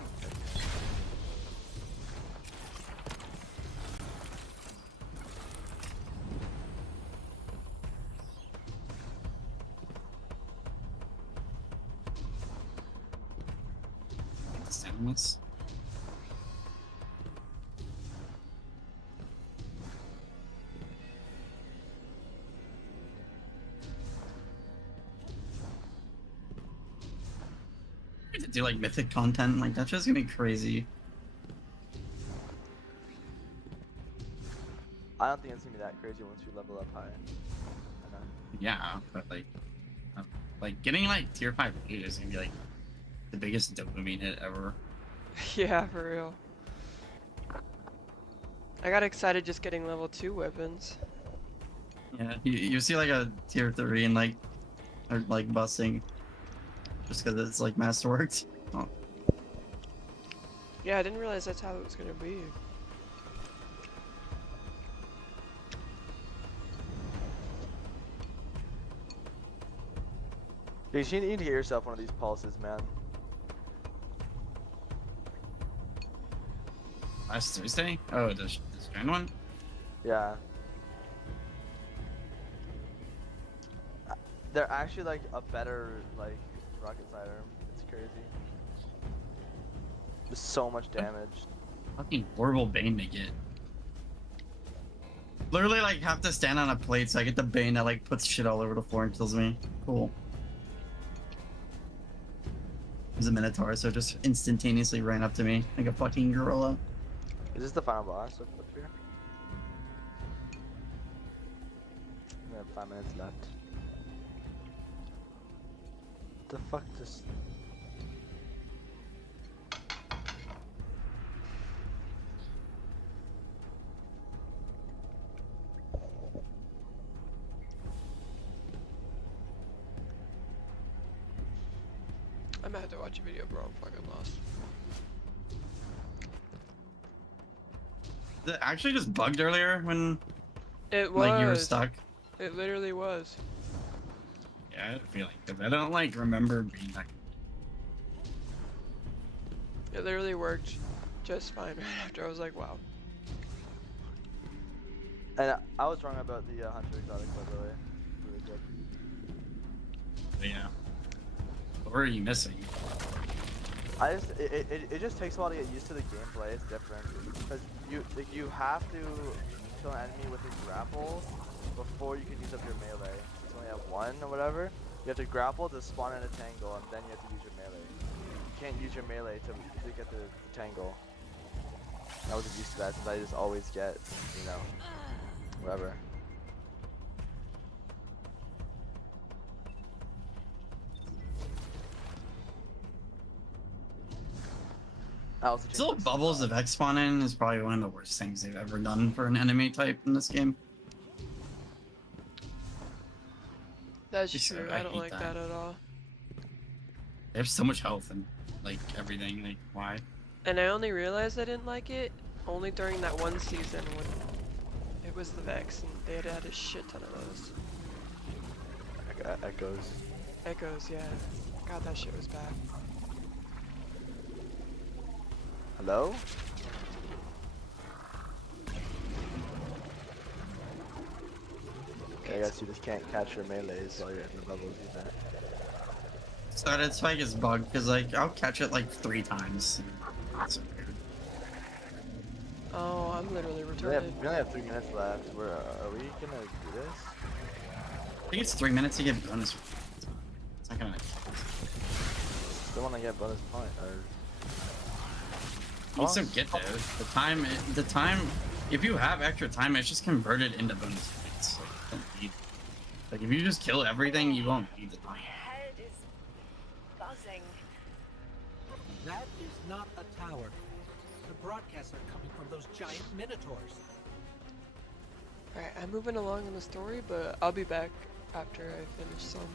Stainless. To do like mythic content, like that's just gonna be crazy. I don't think it's gonna be that crazy once you level up high. I know. Yeah, but like getting like tier 5 loot is gonna be like the biggest dopamine hit ever. Yeah, for real. I got excited just getting level 2 weapons. Yeah, you see like a tier 3 and like or like busing just because it's like masterworked. Oh. Yeah, I didn't realize that's how it was gonna be. Dude, you need to get yourself one of these pulses, man. Last Thursday? Oh, the Strand one? Yeah. They're actually like a better like rocket sidearm. It's crazy. There's so much damage. Fucking horrible Bane to get. Literally like have to stand on a plate so I get the Bane that like puts shit all over the floor and kills me. Cool. There's a Minotaur, so it just instantaneously ran up to me like a fucking gorilla. Is this the final boss up here? We have 5 minutes left. The fuck just... I'm gonna have to watch a video, bro. I'm fucking lost. It actually just bugged earlier when It was. like you were stuck. It literally was. Yeah, I had a feeling because I don't like remember being like. It literally worked just fine right after. I was like, wow. And I was wrong about the Hunter Exotic, by the way. Really good. Yeah. What were you missing? It just takes a while to get used to the gameplay. It's different because you have to kill an enemy with a grapple before you can use up your melee. You only have one or whatever. You have to grapple to spawn in a tangle, and then you have to use your melee. You can't use your melee to get the tangle. I wasn't used to that since I just always get, you know, whatever. These little bubbles of X spawn in is probably one of the worst things they've ever done for an enemy type in this game. That's Just, true. I I don't hate like that. that at all. They have so much health and like everything. Like why? And I only realized I didn't like it only during that one season when it was the Vex and they had had a shit ton of those. Echoes. Echoes, yeah. God, that shit was bad. Hello? I guess you just can't catch your melees while you're in the bubbles either. Started spike is bugged because like I'll catch it like 3 times. That's so weird. Oh, I'm literally We retarded. only have 3 minutes left. Are we gonna do this? I think it's 3 minutes to get bonus. It's not gonna. Still wanna get bonus point or? You still get there. The time. If you have extra time, it's just converted into bonus points. Like, you don't need. Like if you just kill everything, you won't need the time. My head is buzzing. That is not a tower. The broadcasts are coming from those giant minotaurs. Alright, I'm moving along in the story, but I'll be back after I finish some.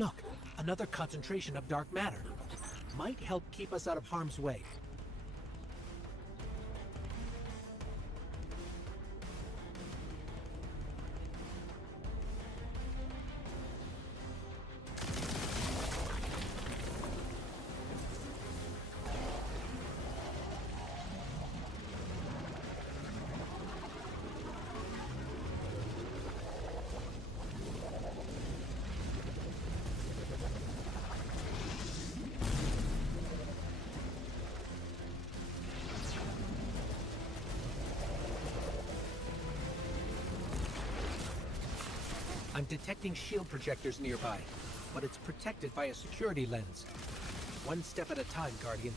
Look, another concentration of dark matter. Might help keep us out of harm's way. I'm detecting shield projectors nearby, but it's protected by a security lens. One step at a time, Guardian.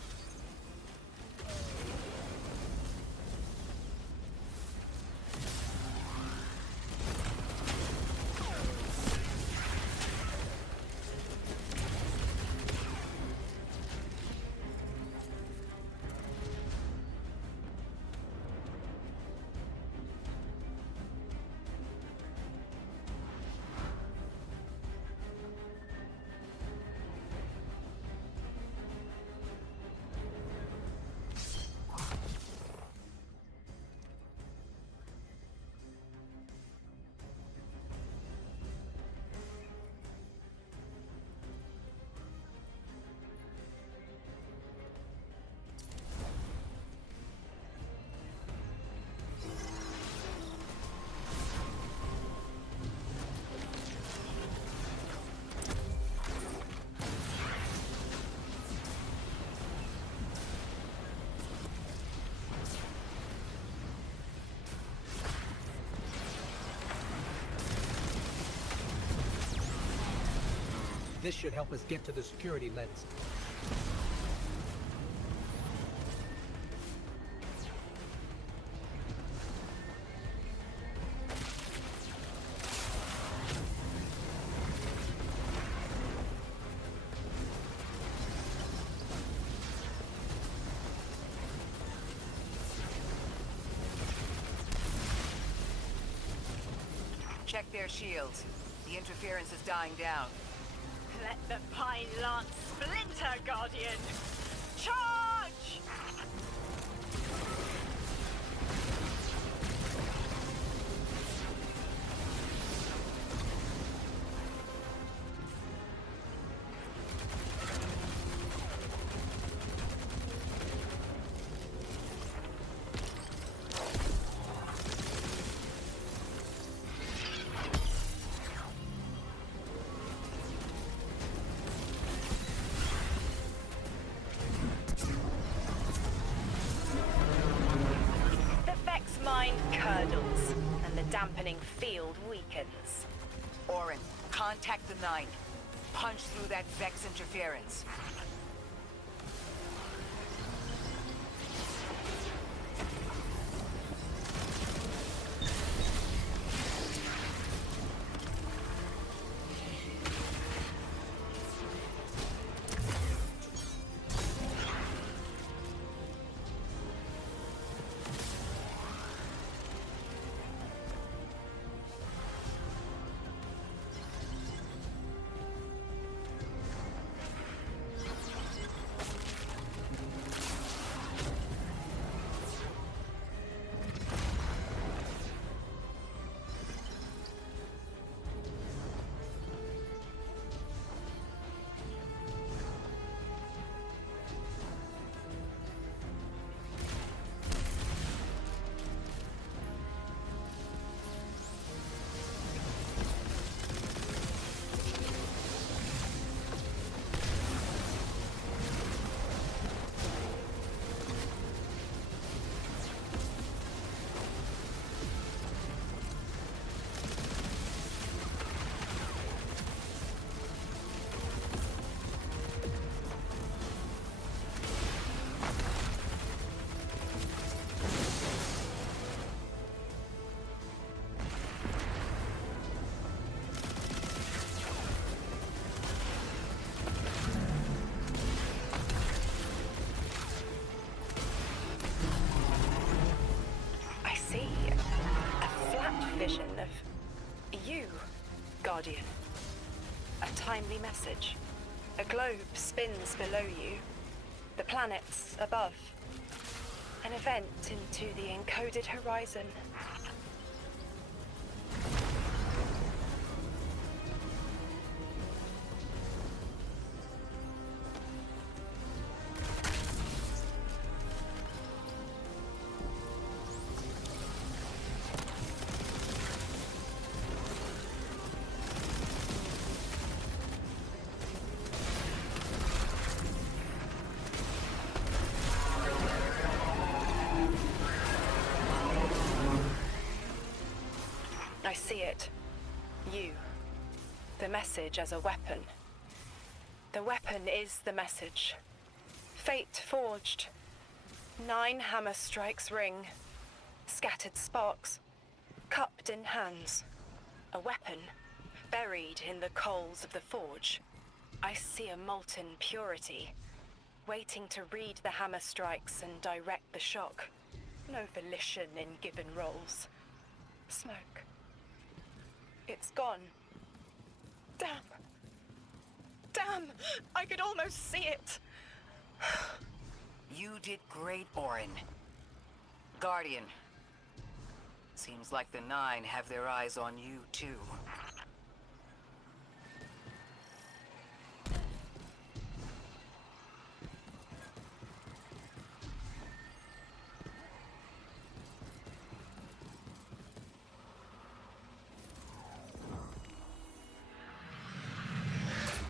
This should help us get to the security lens. Check their shields. The interference is dying down. Let the Pine Lance splinter, Guardian! Charge! Mind curdles, and the dampening field weakens. Orin, contact the 9. Punch through that Vex interference. early message. A globe spins below you, the planets above. An event into the encoded horizon. I see it. You. The message as a weapon. The weapon is the message. Fate forged. 9 hammer strikes ring. Scattered sparks. Cupped in hands. A weapon. Buried in the coals of the forge. I see a molten purity. Waiting to read the hammer strikes and direct the shock. No volition in given roles. Smoke. It's gone. Damn. Damn! I could almost see it! You did great, Orin. Guardian. Seems like the 9 have their eyes on you, too.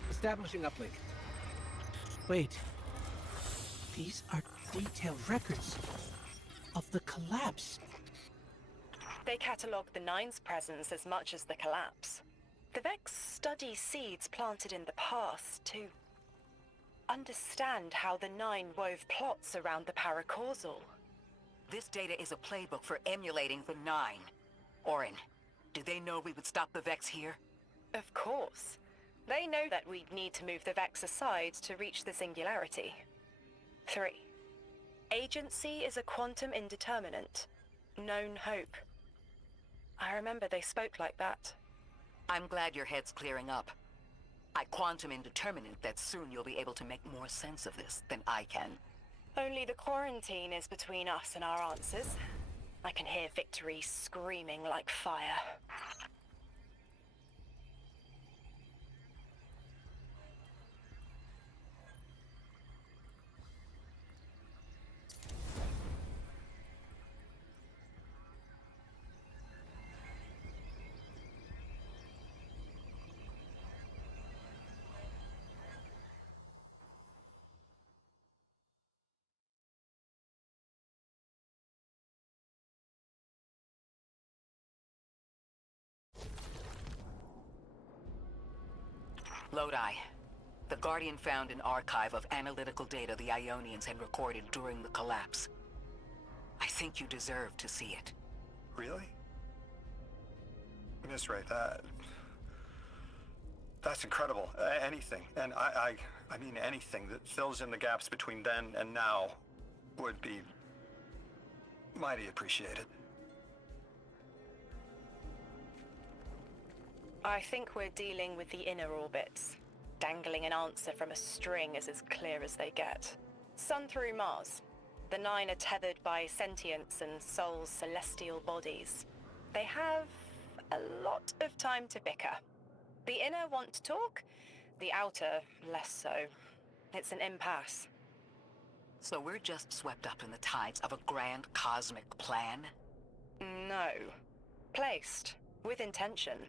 Establishing uplink. Wait. These are detailed records of the collapse. They catalogue the 9's presence as much as the collapse. The Vex study seeds planted in the past to understand how the 9 wove plots around the paracausal. This data is a playbook for emulating the 9. Orin, did they know we would stop the Vex here? Of course. They know that we'd need to move the Vex aside to reach the singularity. 3. Agency is a quantum indeterminate. Known hope. I remember they spoke like that. I'm glad your head's clearing up. I quantum indeterminate that soon you'll be able to make more sense of this than I can. Only the quarantine is between us and our answers. I can hear victory screaming like fire. Lodi. The Guardian found an archive of analytical data the Ionians had recorded during the collapse. I think you deserve to see it. Really? Miss Ray, that's incredible. Anything, and I mean anything that fills in the gaps between then and now would be mighty appreciated. I think we're dealing with the inner orbits. Dangling an answer from a string is as clear as they get. Sun through Mars. The 9 are tethered by sentience and Sol's celestial bodies. They have a lot of time to bicker. The inner want to talk, the outer less so. It's an impasse. So we're just swept up in the tides of a grand cosmic plan? No. Placed. With intention.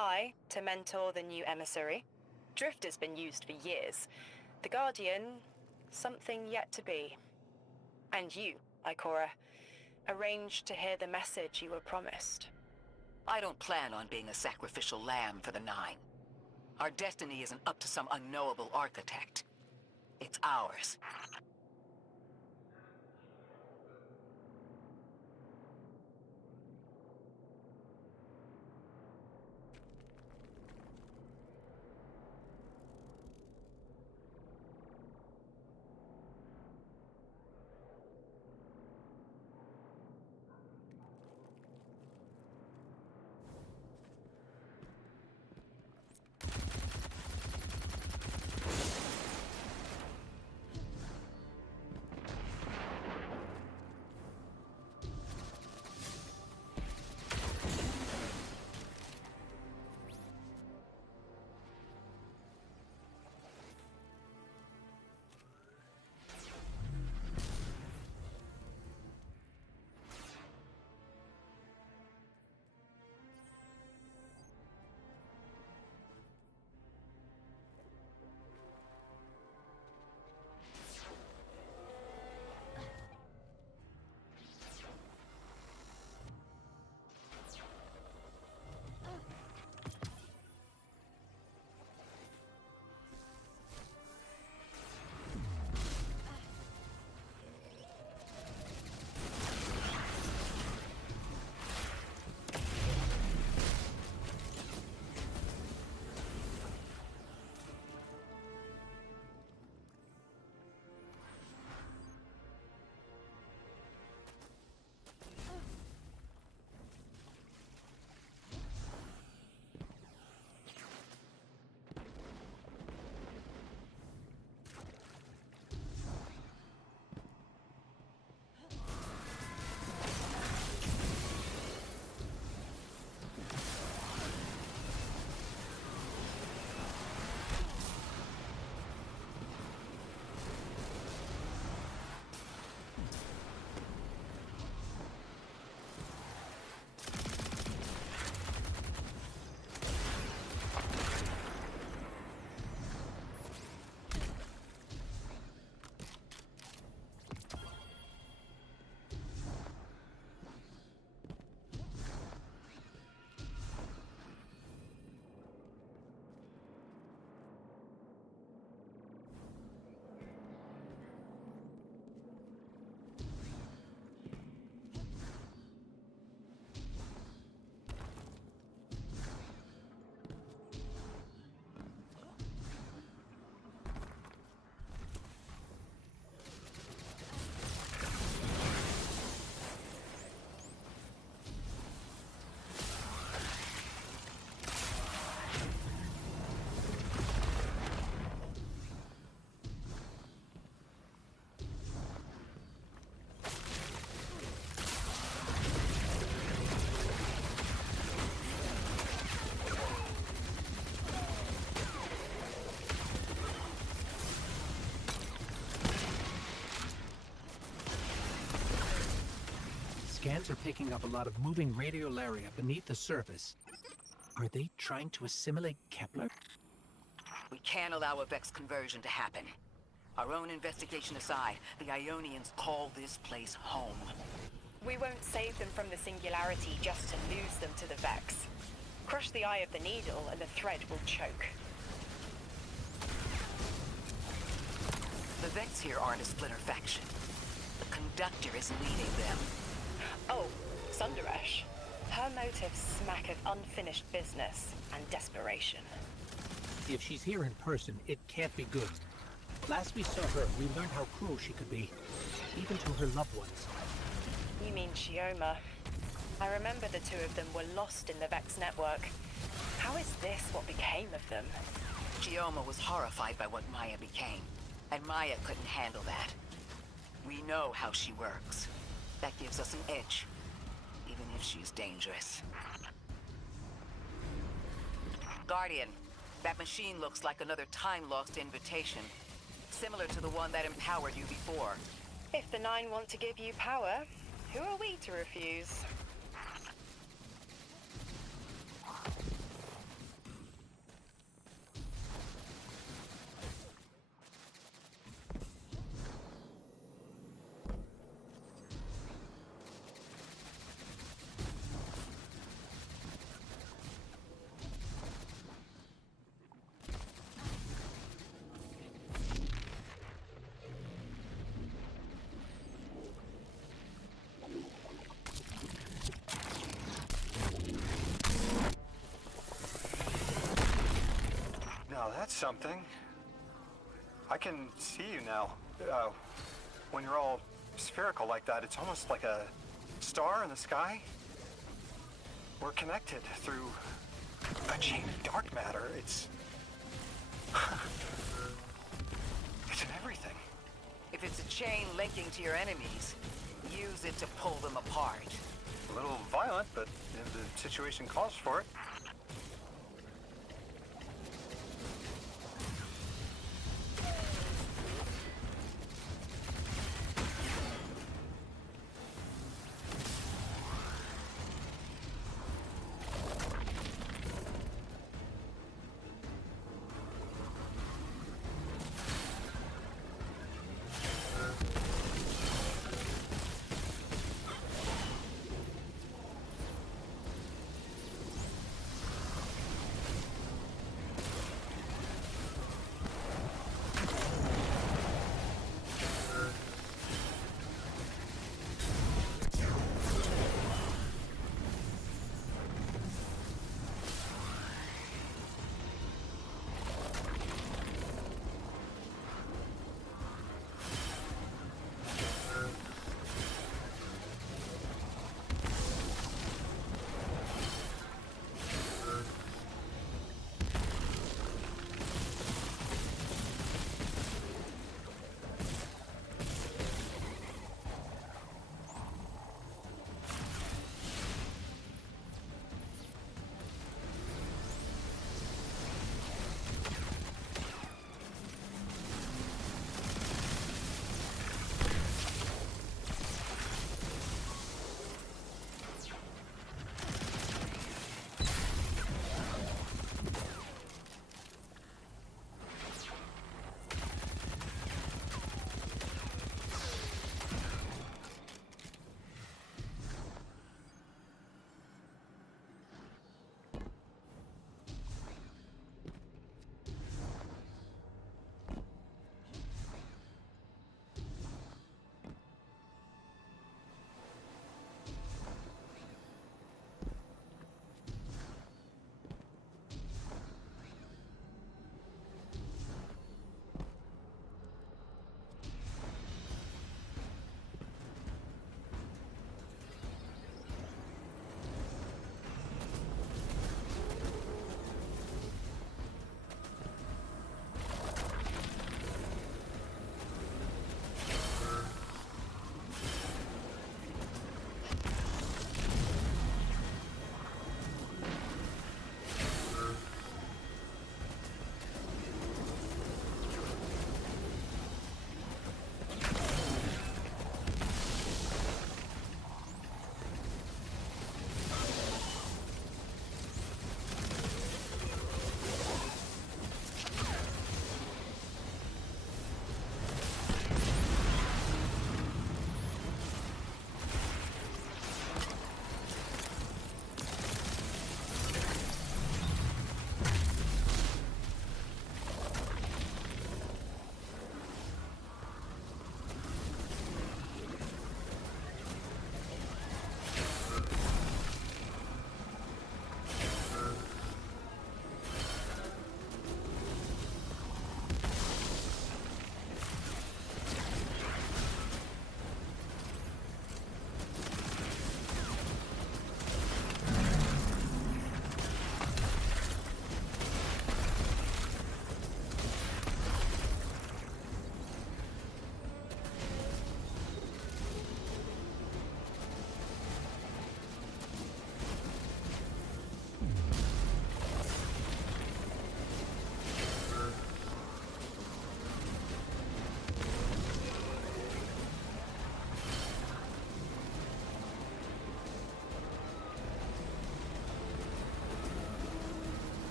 I, to mentor the new emissary. Drifter's been used for years. The Guardian, something yet to be. And you, Ikora, arranged to hear the message you were promised. I don't plan on being a sacrificial lamb for the 9. Our destiny isn't up to some unknowable architect. It's ours. Scans are picking up a lot of moving radiolaria beneath the surface. Are they trying to assimilate Kepler? We can't allow a Vex conversion to happen. Our own investigation aside, the Ionians call this place home. We won't save them from the singularity just to lose them to the Vex. Crush the eye of the needle and the thread will choke. The Vex here aren't a splinter faction. The Conductor is leading them. Oh, Sundaresh. Her motives smack of unfinished business and desperation. If she's here in person, it can't be good. Last we saw her, we learned how cruel she could be, even to her loved ones. You mean Shioma? I remember the two of them were lost in the Vex network. How is this what became of them? Shioma was horrified by what Maya became, and Maya couldn't handle that. We know how she works. That gives us an edge, even if she's dangerous. Guardian, that machine looks like another time-lost invitation, similar to the one that empowered you before. If the Nine want to give you power, who are we to refuse? Now that's something. I can see you now. When you're all spherical like that, it's almost like a star in the sky. We're connected through a chain of dark matter. It's in everything. If it's a chain linking to your enemies, use it to pull them apart. A little violent, but the situation calls for it.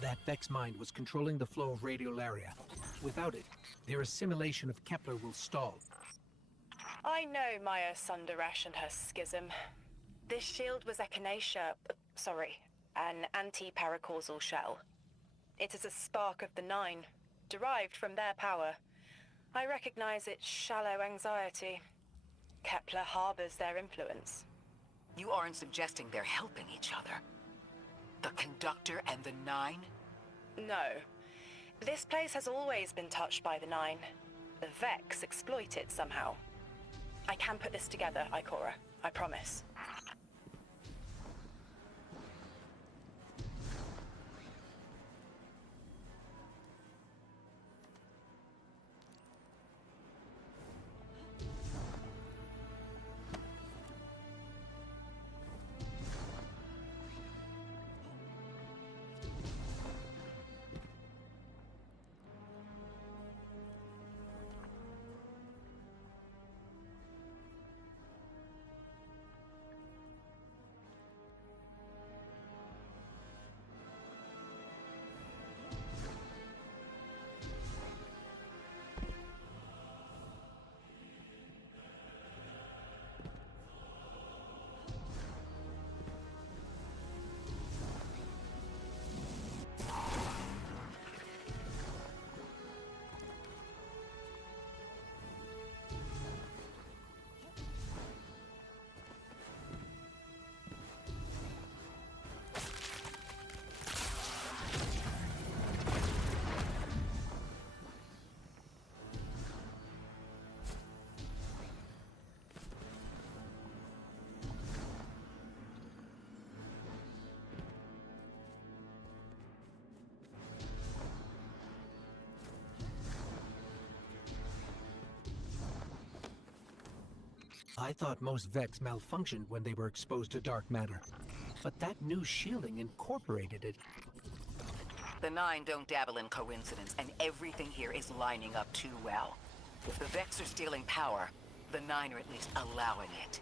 That Vex mind was controlling the flow of radiolaria. Without it, their assimilation of Kepler will stall. I know Maya Sundaresh and her schism. This shield was echinacea, an anti-paracausal shell. It is a spark of the Nine, derived from their power. I recognize its shallow anxiety. Kepler harbors their influence. You aren't suggesting they're helping each other? The Conductor and the Nine? No. This place has always been touched by the Nine. The Vex exploit it somehow. I can put this together, Ikora. I promise. I thought most Vex malfunctioned when they were exposed to dark matter. But that new shielding incorporated it. The Nine don't dabble in coincidence, and everything here is lining up too well. If the Vex are stealing power, the Nine are at least allowing it.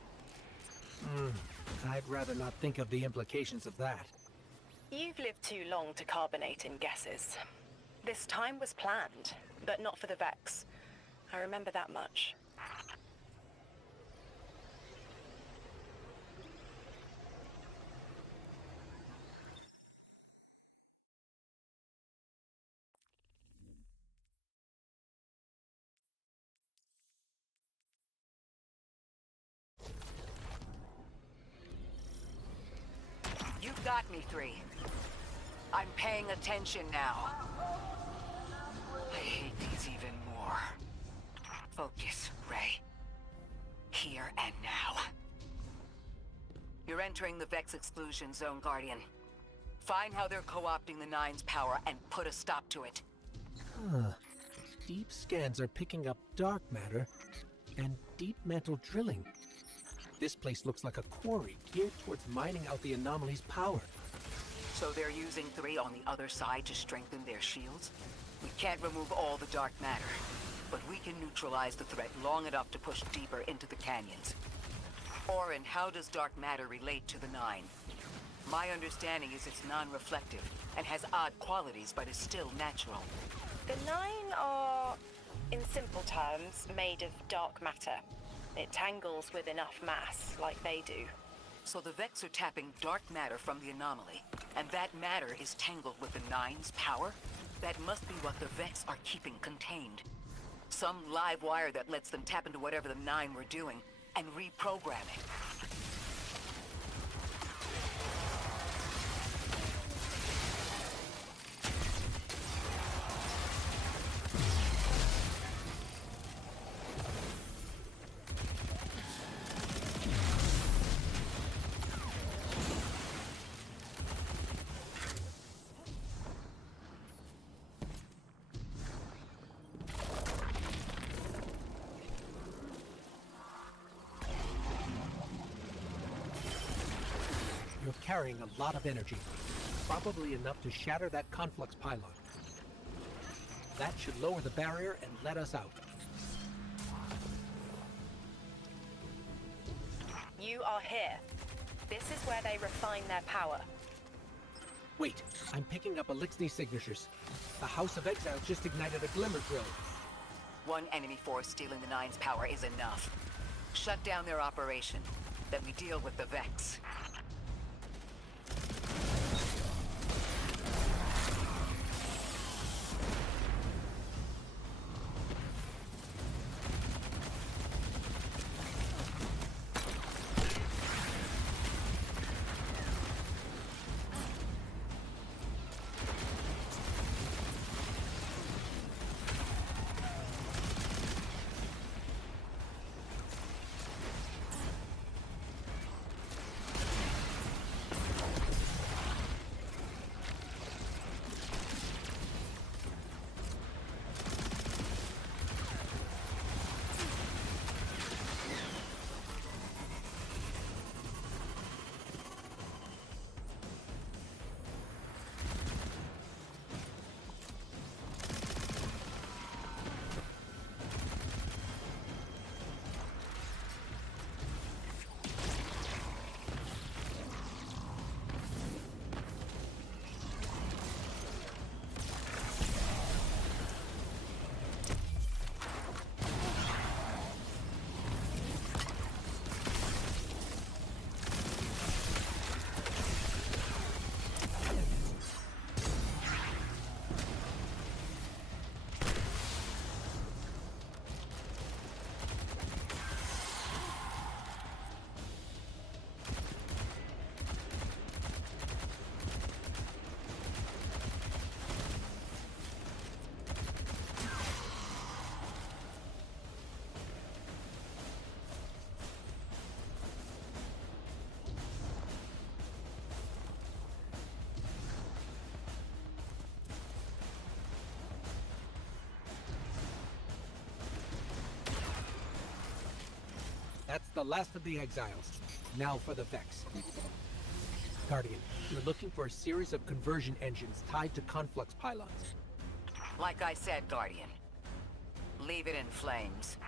I'd rather not think of the implications of that. You've lived too long to carbonate in guesses. This time was planned, but not for the Vex. I remember that much. You've got me, 3. I'm paying attention now. I hate these even more. Focus, Ray. Here and now. You're entering the Vex exclusion zone, Guardian. Find how they're co-opting the Nine's power and put a stop to it. Deep scans are picking up dark matter and deep mantle drilling. This place looks like a quarry geared towards mining out the anomaly's power. So they're using 3 on the other side to strengthen their shields? We can't remove all the dark matter, but we can neutralize the threat long enough to push deeper into the canyons. Orin, how does dark matter relate to the Nine? My understanding is it's non-reflective and has odd qualities, but is still natural. The Nine are, in simple terms, made of dark matter. It tangles with enough mass, like they do. So the Vex are tapping dark matter from the anomaly, and that matter is tangled with the Nine's power? That must be what the Vex are keeping contained. Some live wire that lets them tap into whatever the Nine were doing and reprogram it. You're carrying a lot of energy, probably enough to shatter that conflux pylon. That should lower the barrier and let us out. You are here. This is where they refine their power. Wait, I'm picking up Elixni signatures. The House of Exile just ignited a glimmer drill. One enemy force stealing the Nine's power is enough. Shut down their operation. Then we deal with the Vex. That's the last of the Exiles. Now for the Vex. Guardian, you're looking for a series of conversion engines tied to conflux pylons. Like I said, Guardian. Leave it in flames.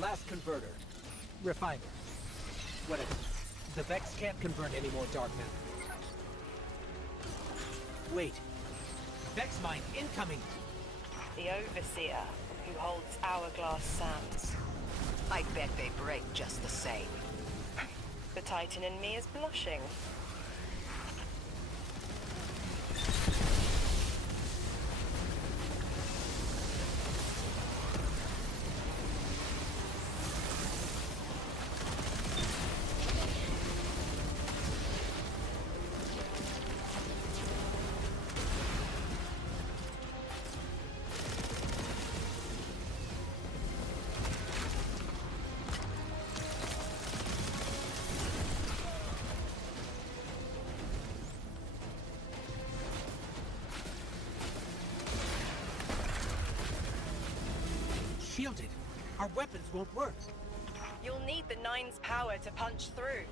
last converter. Refiner. Whatever. The Vex can't convert any more dark matter. Wait. Vex mine incoming! The Overseer, who holds Hourglass Sands. I bet they break just the same. The Titan in me is blushing. Shielded. Our weapons won't work. You'll need the Nine's power to punch through.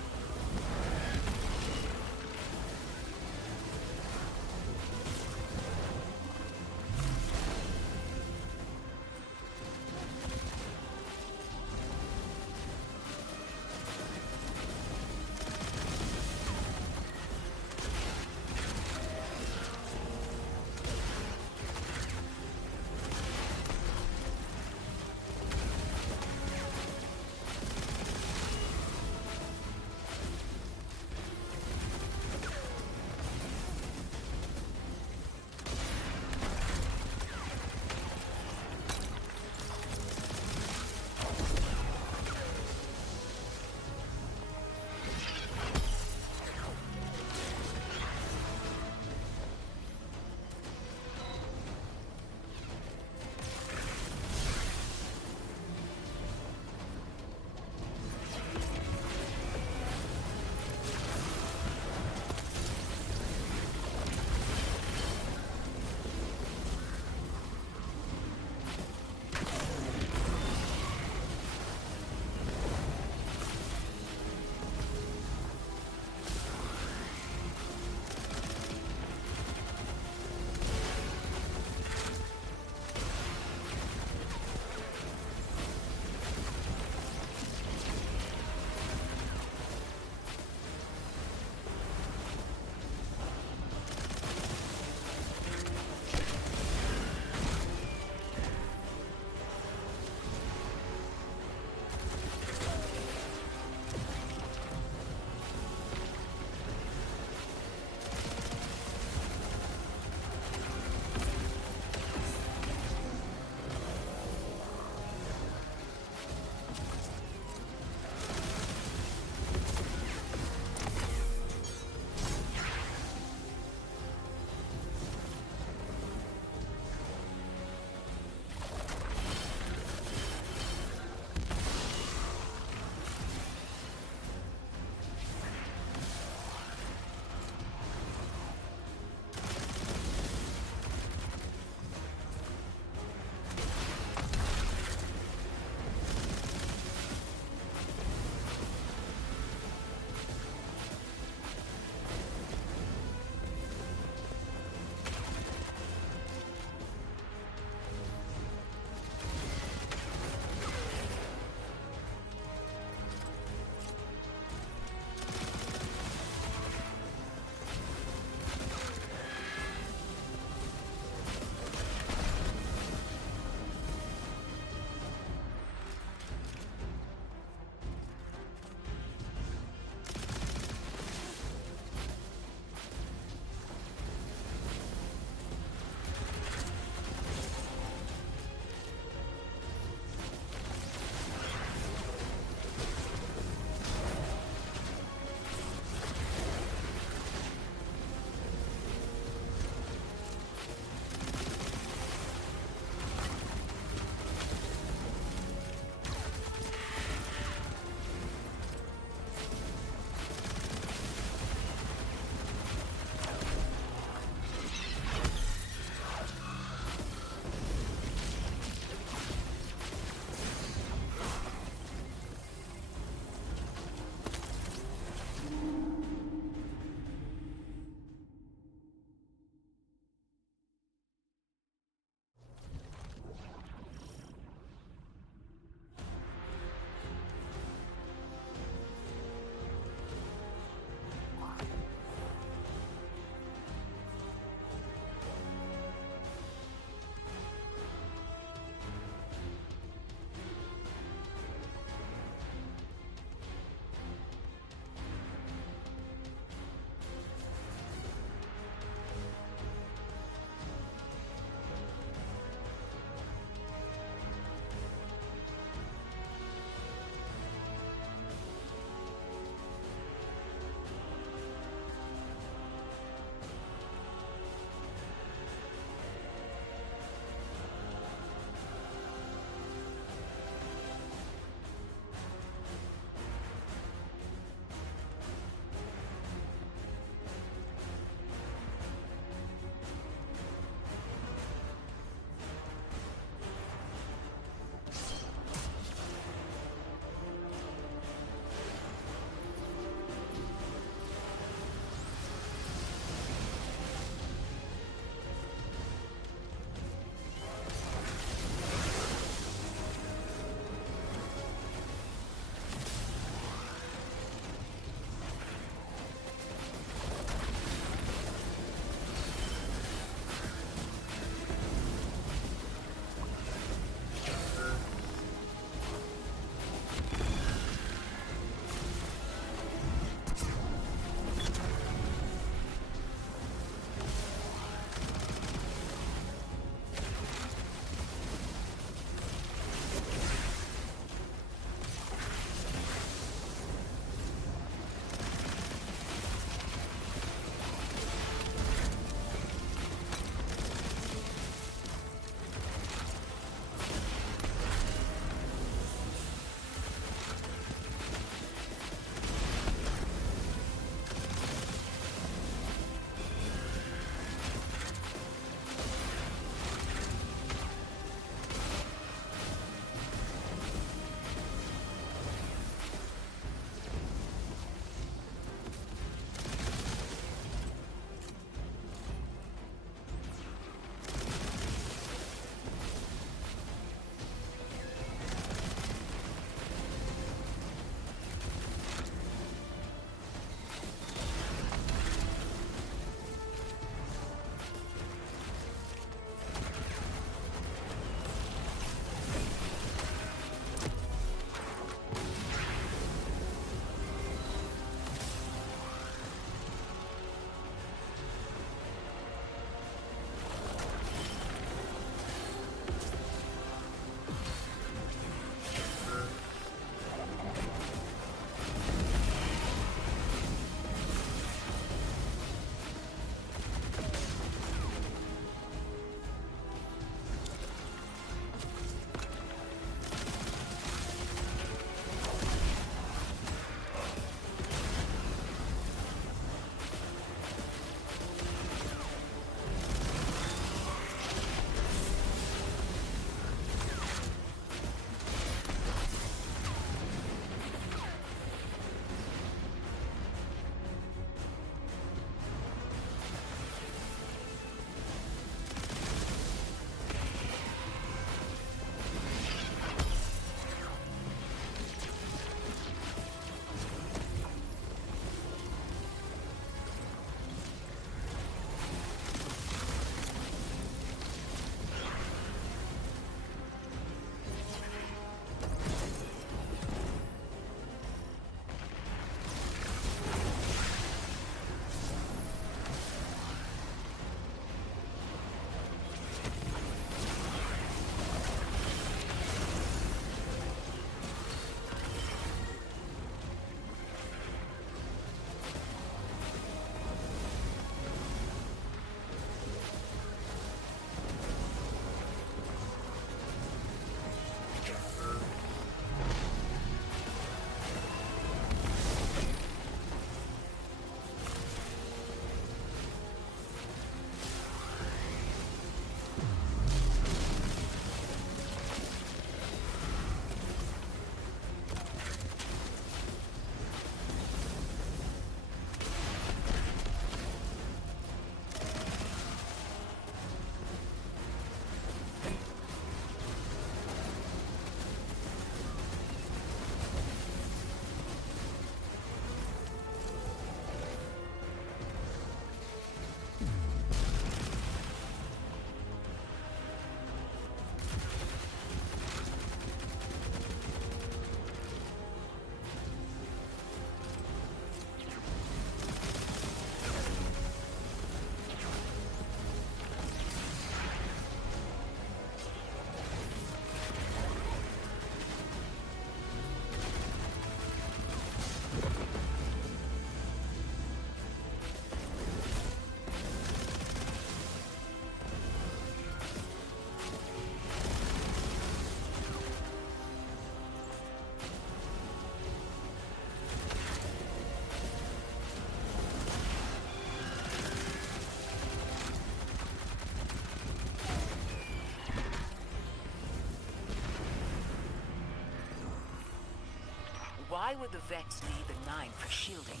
Why would the Vex need the Nine for shielding?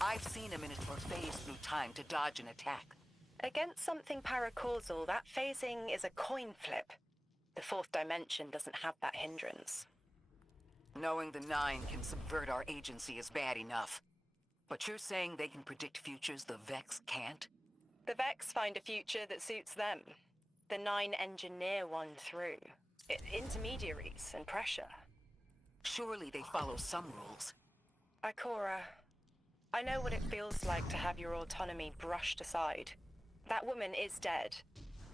I've seen a Minotaur phase through time to dodge an attack. Against something paracausal, that phasing is a coin flip. The fourth dimension doesn't have that hindrance. Knowing the Nine can subvert our agency is bad enough. But you're saying they can predict futures the Vex can't? The Vex find a future that suits them. The Nine engineer one through. Intermediaries and pressure. Surely they follow some rules. Ikora, I know what it feels like to have your autonomy brushed aside. That woman is dead,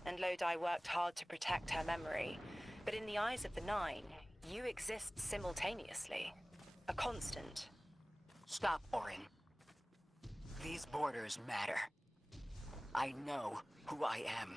and Lodi worked hard to protect her memory. But in the eyes of the Nine, you exist simultaneously. A constant. Stop, Orin. These borders matter. I know who I am.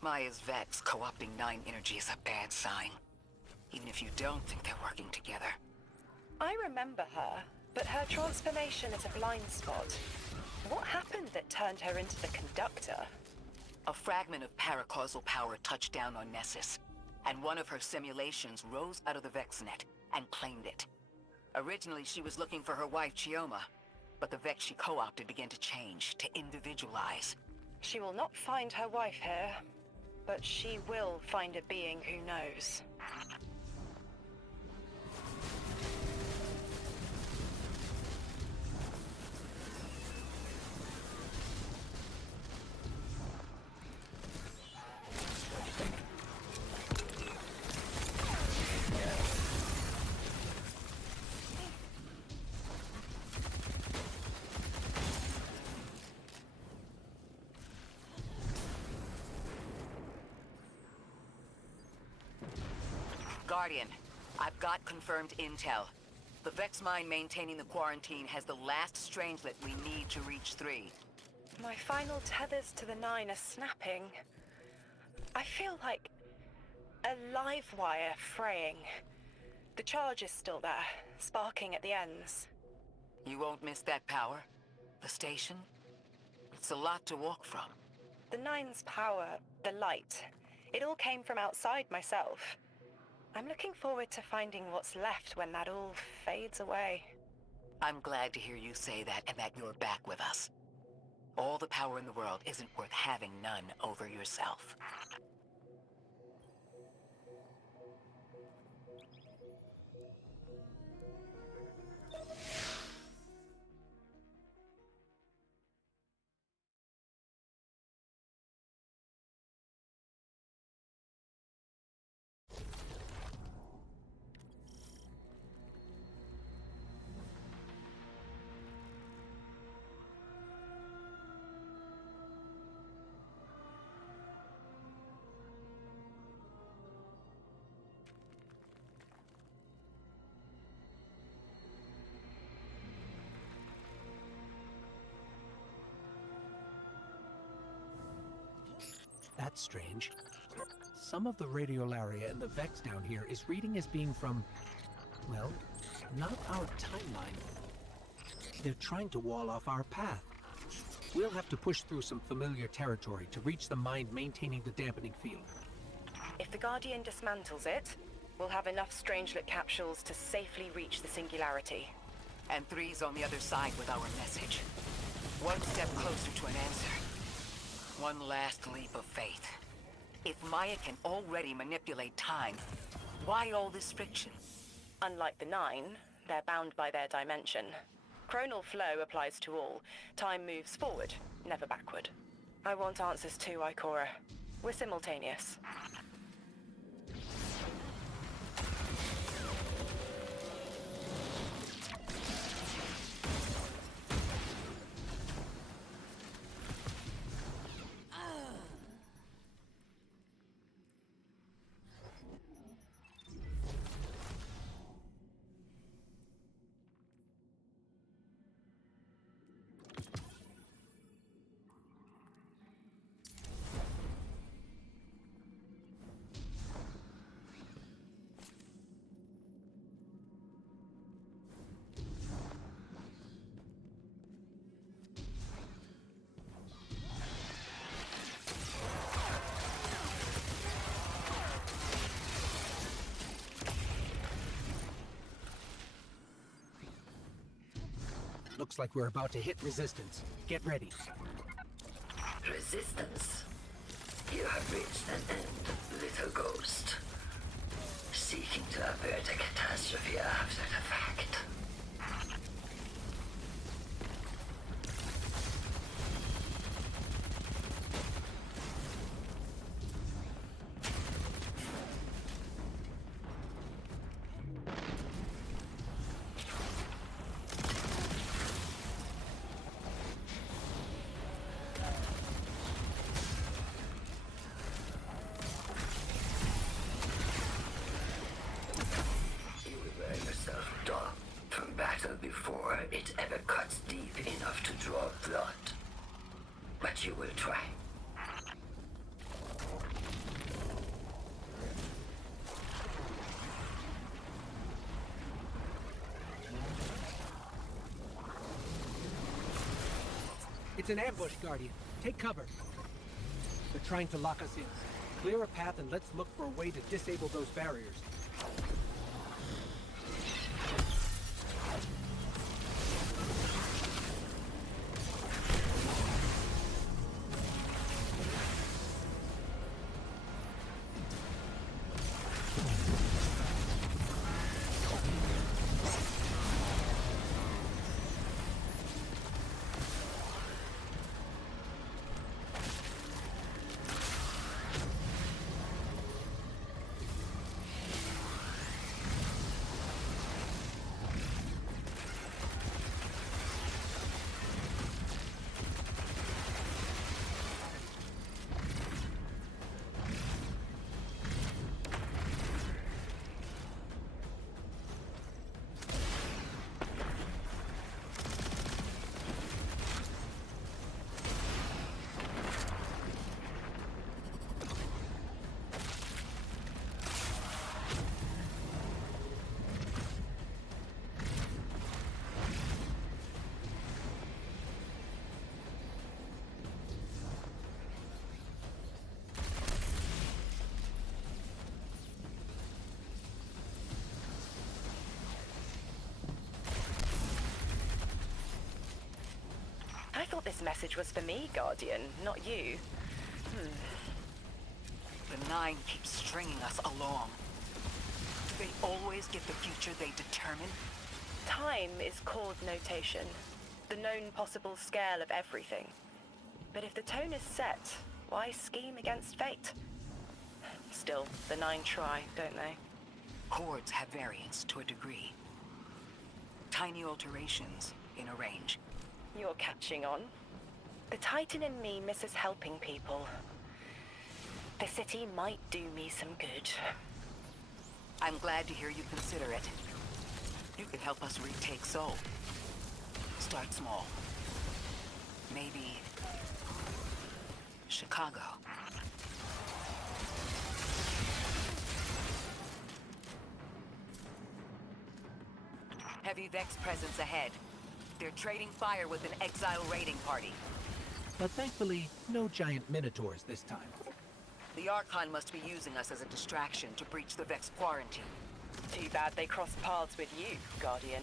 Maya's Vex co-opting Nine energy is a bad sign. Even if you don't think they're working together. I remember her, but her transformation is a blind spot. What happened that turned her into the conductor? A fragment of paracausal power touched down on Nessus, and one of her simulations rose out of the VexNet and claimed it. Originally, she was looking for her wife, Chioma, but the Vex she co-opted began to change, to individualize. She will not find her wife here, but she will find a being who knows. Guardian, I've got confirmed intel. The Vex mine maintaining the quarantine has the last strangelet we need to reach 3. My final tethers to the Nine are snapping. I feel like a live wire fraying. The charge is still there, sparking at the ends. You won't miss that power? The station? It's a lot to walk from. The Nine's power, the light, it all came from outside myself. I'm looking forward to finding what's left when that all fades away. I'm glad to hear you say that and that you're back with us. All the power in the world isn't worth having none over yourself. That's strange. Some of the radiolaria in the Vex down here is reading as being from, well, not our timeline. They're trying to wall off our path. We'll have to push through some familiar territory to reach the mine maintaining the dampening field. If the Guardian dismantles it, we'll have enough Strangelet capsules to safely reach the Singularity. And 3's on the other side with our message. One step closer to an answer. One last leap of faith. If Maya can already manipulate time, why all this friction? Unlike the Nine, they're bound by their dimension. Chronal flow applies to all. Time moves forward, never backward. I want answers too, Ikora. We're simultaneous. Looks like we're about to hit resistance. Get ready. Resistance. You have reached an end, little ghost. Seeking to avert a catastrophe after the fact. Before it ever cuts deep enough to draw blood. But you will try. It's an ambush, Guardian. Take cover. They're trying to lock us in. Clear a path and let's look for a way to disable those barriers. I thought this message was for me, Guardian, not you. The Nine keeps stringing us along. Do they always get the future they determine? Time is chord notation, the known possible scale of everything. But if the tone is set, why scheme against fate? Still, the Nine try, don't they? Chords have variance to a degree. Tiny alterations in a range. You're catching on. The Titan in me misses helping people. The city might do me some good. I'm glad to hear you consider it. You could help us retake Seoul. Start small. Maybe Chicago. Heavy Vex presence ahead. They're trading fire with an Exile raiding party. But thankfully, no giant minotaurs this time. The Archon must be using us as a distraction to breach the Vex quarantine. Too bad they crossed paths with you, Guardian.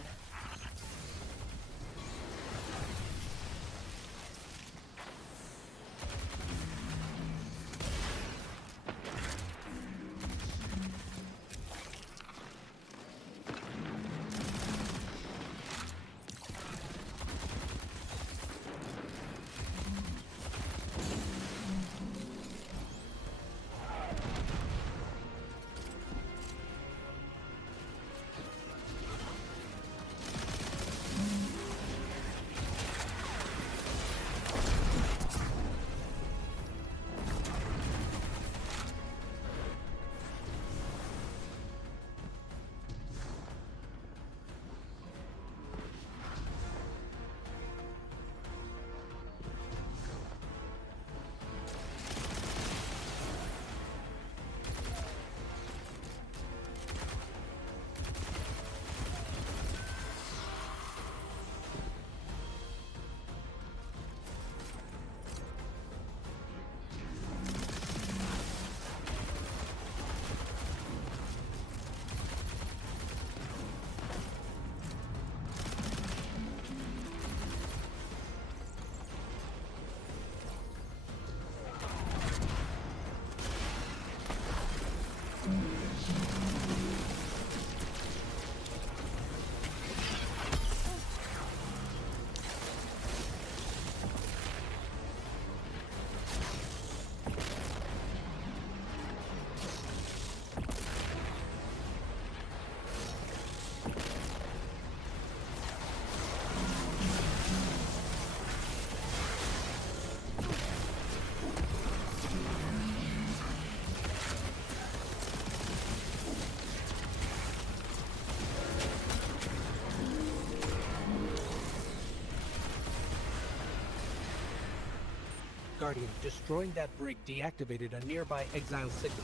Guardian destroying that brig deactivated a nearby exile signal.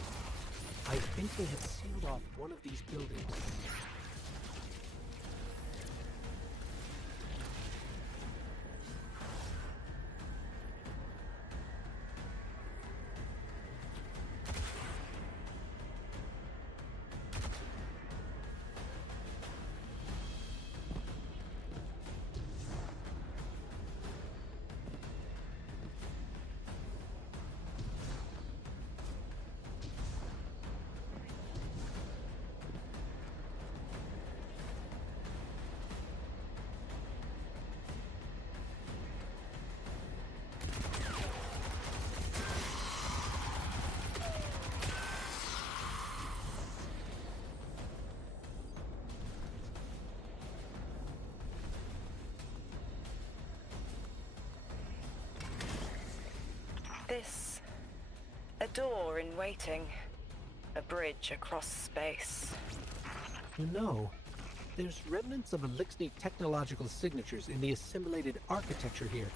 I think they had sealed off one of these buildings. This... a door in waiting. A bridge across space. You know, there's remnants of Elixir technological signatures in the assimilated architecture here.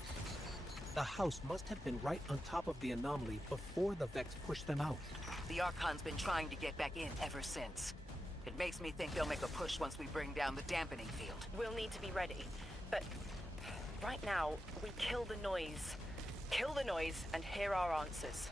The house must have been right on top of the anomaly before the Vex pushed them out. The Archon's been trying to get back in ever since. It makes me think they'll make a push once we bring down the dampening field. We'll need to be ready. But right now, we kill the noise. Kill the noise and hear our answers.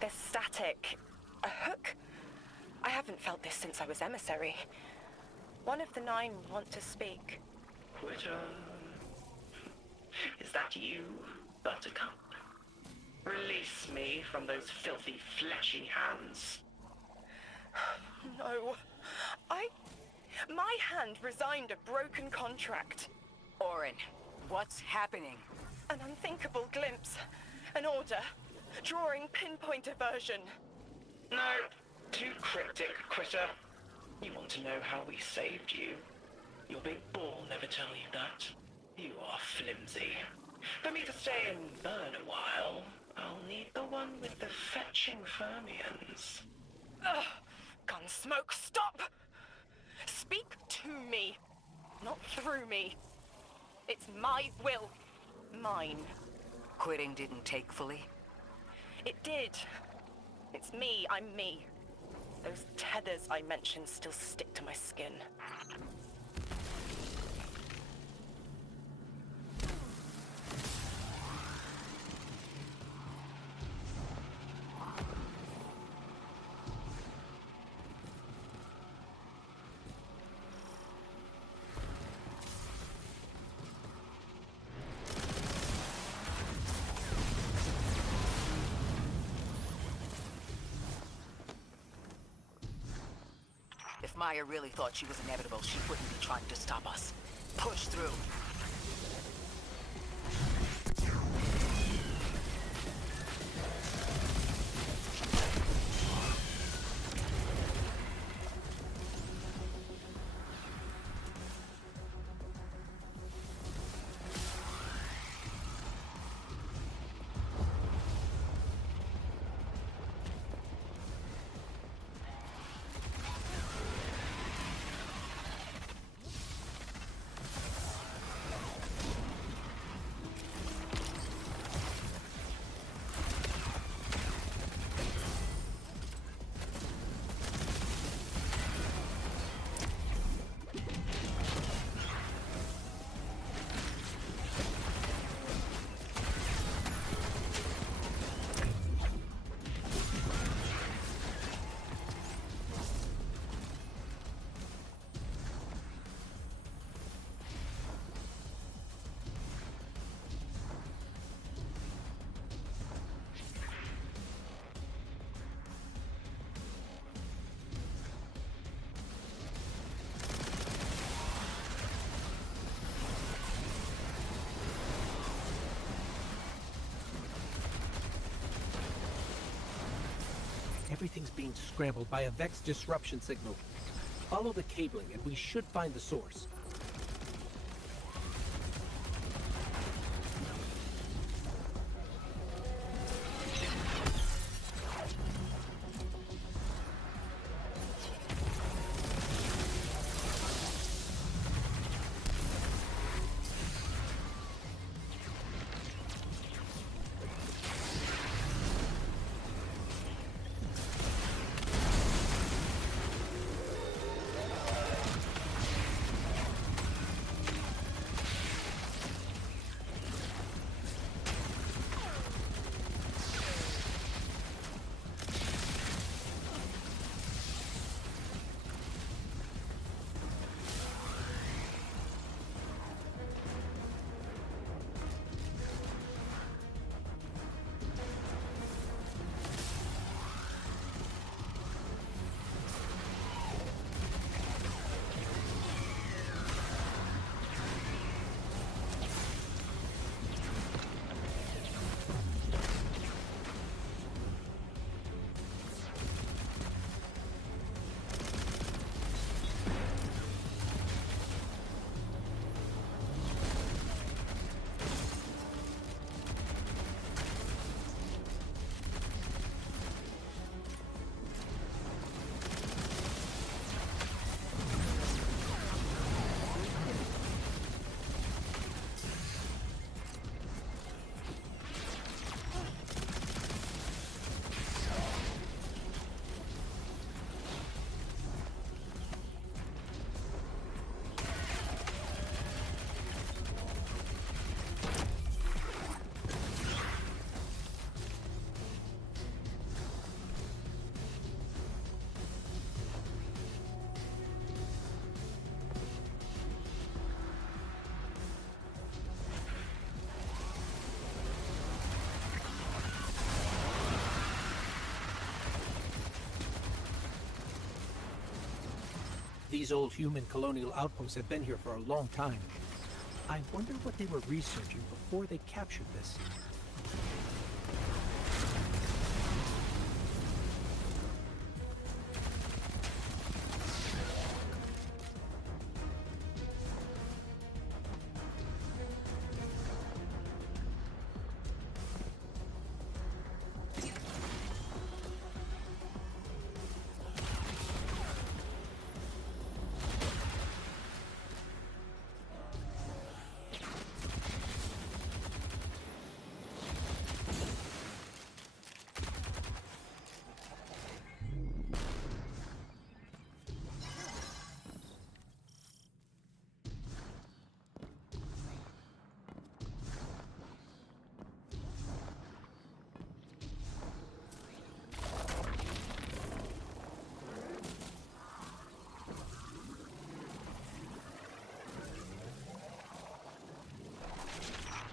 There's static. A hook? I haven't felt this since I was emissary. One of the 9 want to speak. Quitter. Is that you, Buttercup? Release me from those filthy, fleshy hands. No. My hand resigned a broken contract. Orin, what's happening? An unthinkable glimpse. An order. Drawing pinpoint aversion. No. Too cryptic, Quitter. You want to know how we saved you? Your big ball never tell you that. You are flimsy. For me to stay and burn a while, I'll need the one with the fetching fermions. Ugh! Gunsmoke, stop! Speak to me, not through me. It's my will. Mine. Quitting didn't take fully? It did. It's me, I'm me. Those tethers I mentioned still stick to my skin. If Maya really thought she was inevitable, she wouldn't be trying to stop us. Push through. Everything's being scrambled by a Vex disruption signal. Follow the cabling and we should find the source. These old human colonial outposts have been here for a long time. I wonder what they were researching before they captured this.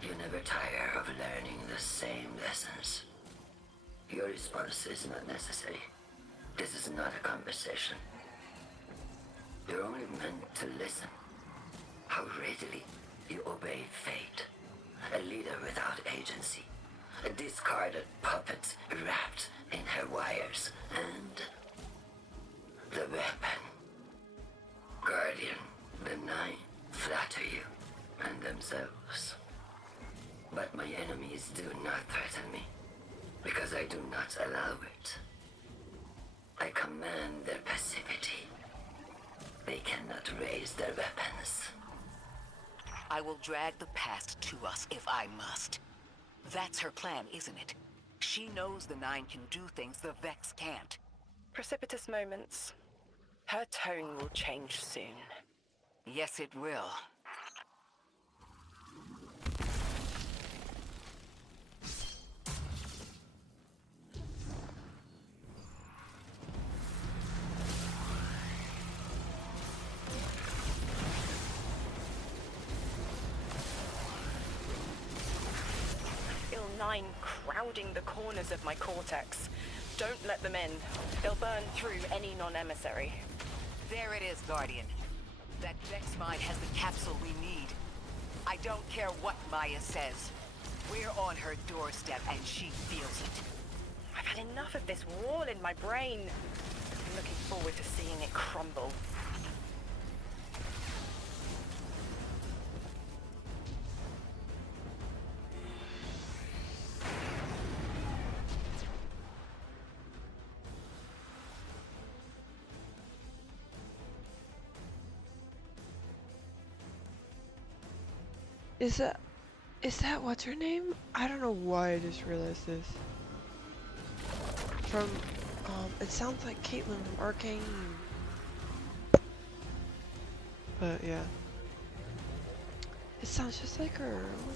You never tire of learning the same lessons. Your response is not necessary. This is not a conversation. You're only meant to listen. How readily you obey fate. A leader without agency. A discarded puppet wrapped in her wires. And the weapon. Guardian, the Nine flatter you and themselves. But my enemies do not threaten me, because I do not allow it. I command their passivity. They cannot raise their weapons. I will drag the past to us if I must. That's her plan, isn't it? She knows the Nine can do things the Vex can't. Precipitous moments. Her tone will change soon. Yes, it will. Il-9 crowding the corners of my cortex. Don't let them in. They'll burn through any non-emissary. There it is, Guardian. That Vex mine has the capsule we need. I don't care what Maya says. We're on her doorstep and she feels it. I've had enough of this wall in my brain. I'm looking forward to seeing it crumble. Is that what's her name? I don't know why I just realized this. From, it sounds like Caitlyn from Arcane. But yeah. It sounds just like her, oh my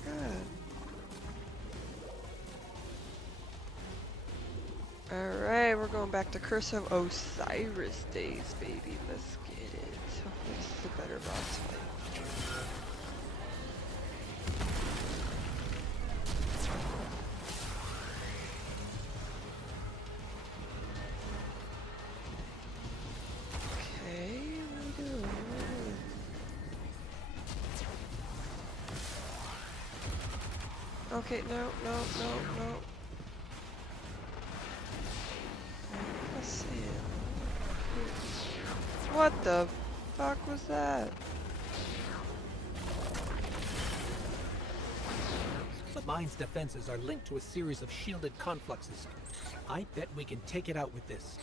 god. Alright, we're going back to Curse of Osiris days, baby. Let's get it. Hopefully this is a better boss fight. Okay, no. Let's see it. What the fuck was that? The mine's defenses are linked to a series of shielded confluxes. I bet we can take it out with this.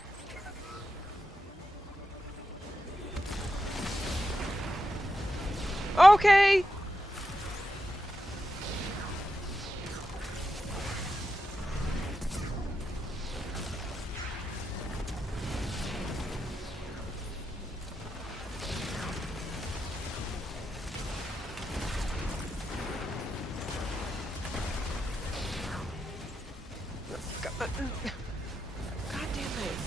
Okay! God damn it.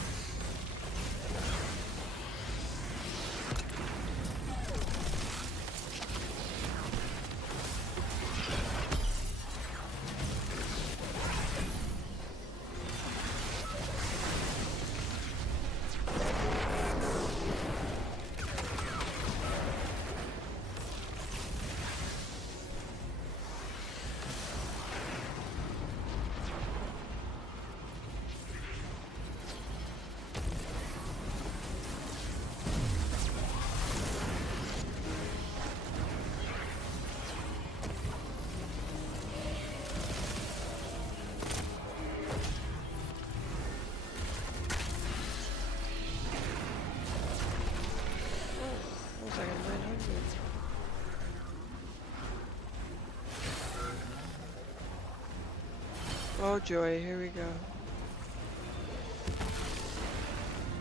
Oh joy, here we go.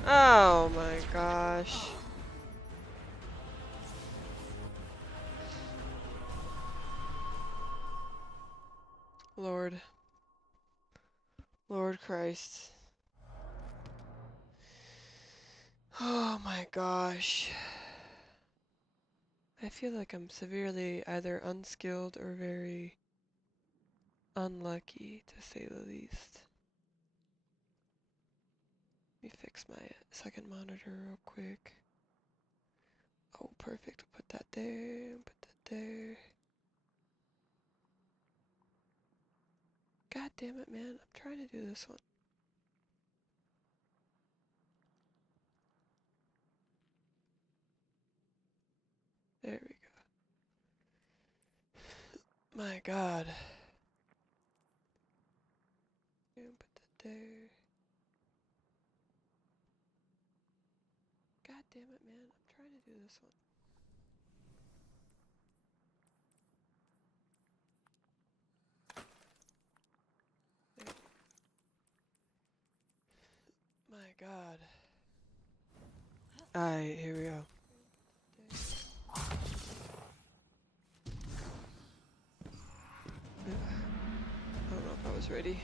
Oh my gosh. Lord Christ. Oh my gosh. I feel like I'm severely either unskilled or very unlucky, to say the least. Let me fix my second monitor real quick. perfect. Put that there, put that there. God damn it, man. I'm trying to do this one. There we go. My God. And put that there. God damn it, man. I'm trying to do this one. My God. Alright, here we go. I don't know if I was ready.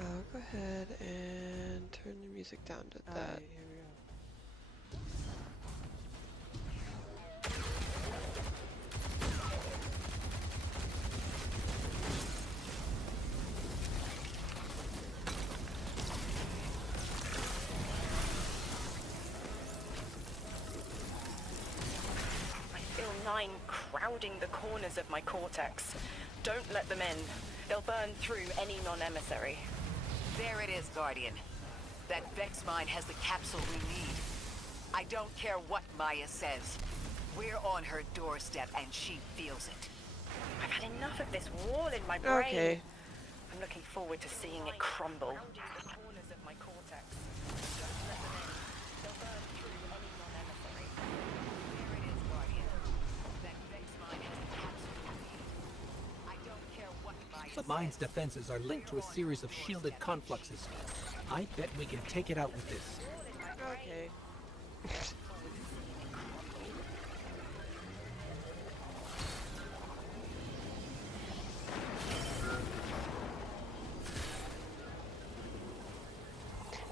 I'll go ahead and turn the music down to that. Here we go. Nine crowding the corners of my cortex. Don't let them in. They'll burn through any non-emissary. There it is, Guardian. That Vex mine has the capsule we need. I don't care what Maya says. We're on her doorstep and she feels it. I've had enough of this wall in my brain. Okay. I'm looking forward to seeing it crumble. The corners of my cortex. Don't let them in. They'll burn through any non-emissary. There it is, Guardian. That Vex mine has the capsule we need. I don't care what Maya says. The mine's defenses are linked to a series of shielded confluxes. I bet we can take it out with this. Okay.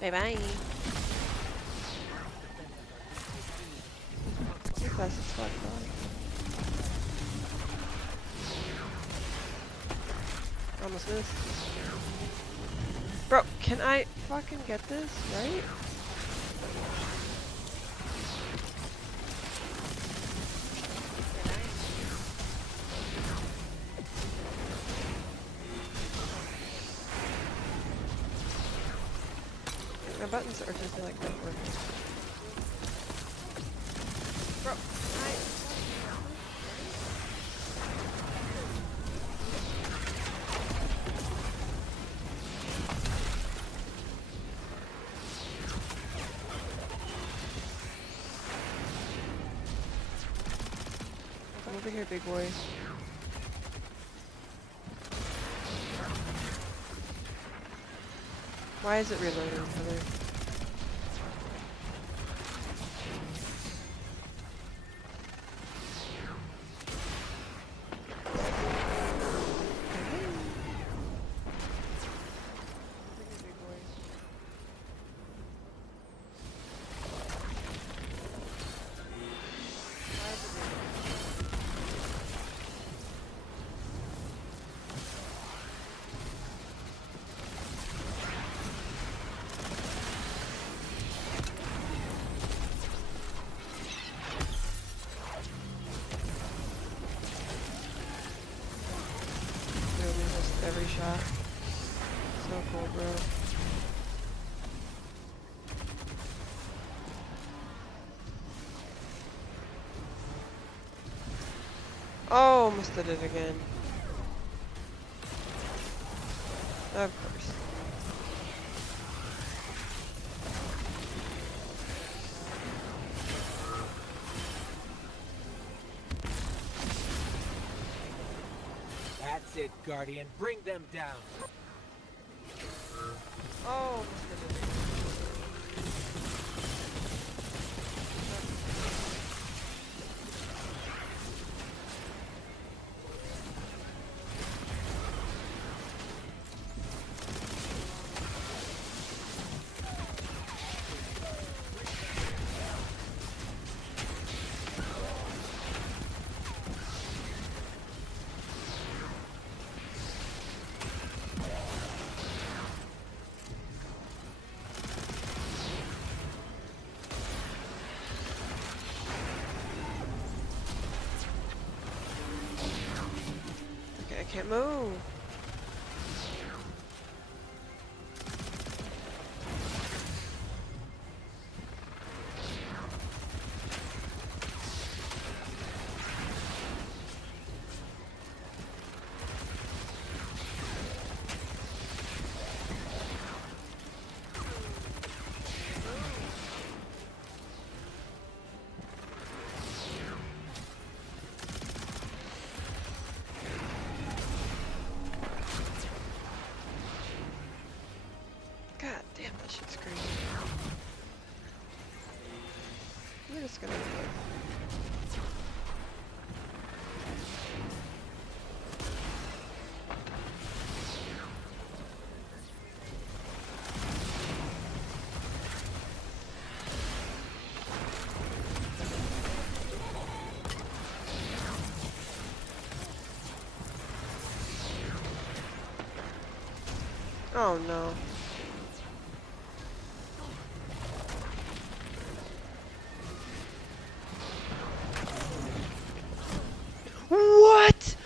Bye-bye. Too fast as fuck, bro. Almost missed. Bro, can I fucking get this, right? My buttons are just like not working. Bro, come over here, big boy. Why is it reloading, Heather? Every shot. So cool, bro. Oh, almost did it again. Of course. That's it, Guardian. Bring them down. Oh, Can't move. God damn, that shit's crazy. We're just gonna live. Oh no. What?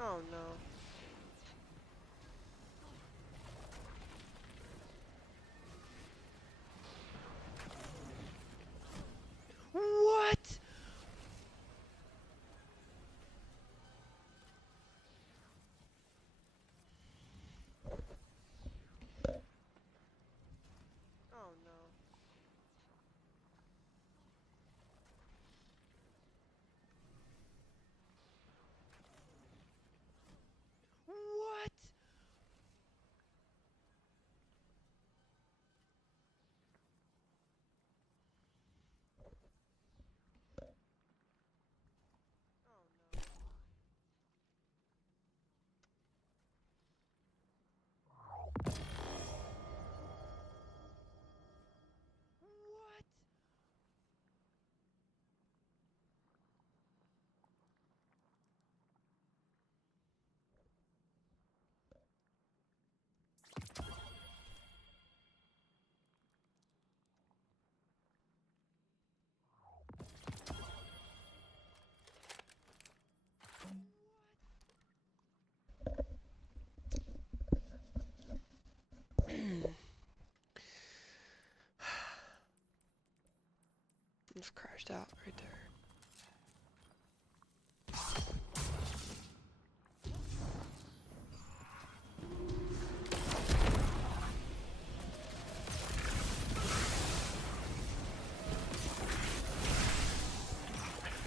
Oh no. What? Oh no. What? Just crashed out right there.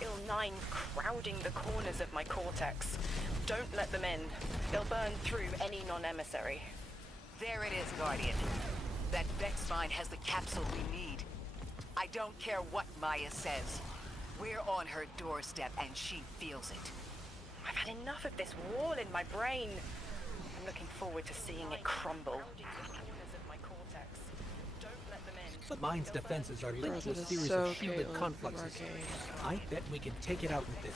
Il-9 crowding the corners of my cortex. Don't let them in. They'll burn through any non-emissary. There it is, Guardian. That Vex mine has the capsule we need. I don't care what Maya says. We're on her doorstep and she feels it. I've had enough of this wall in my brain. I'm looking forward to seeing it crumble. The mine's defenses are linked to a That is series so of shielded Caitlyn from confluxes. Arcane. I bet we can take it out with this.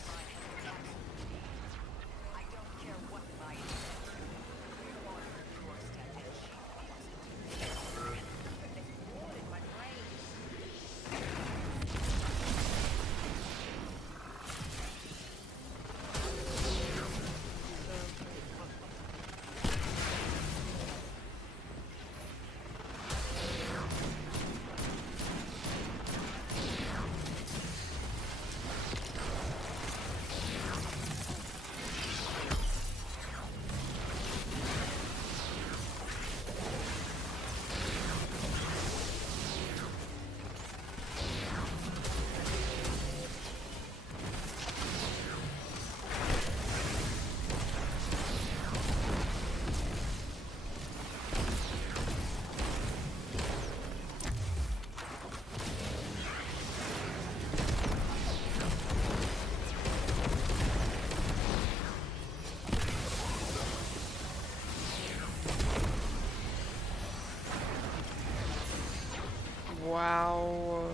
Wow.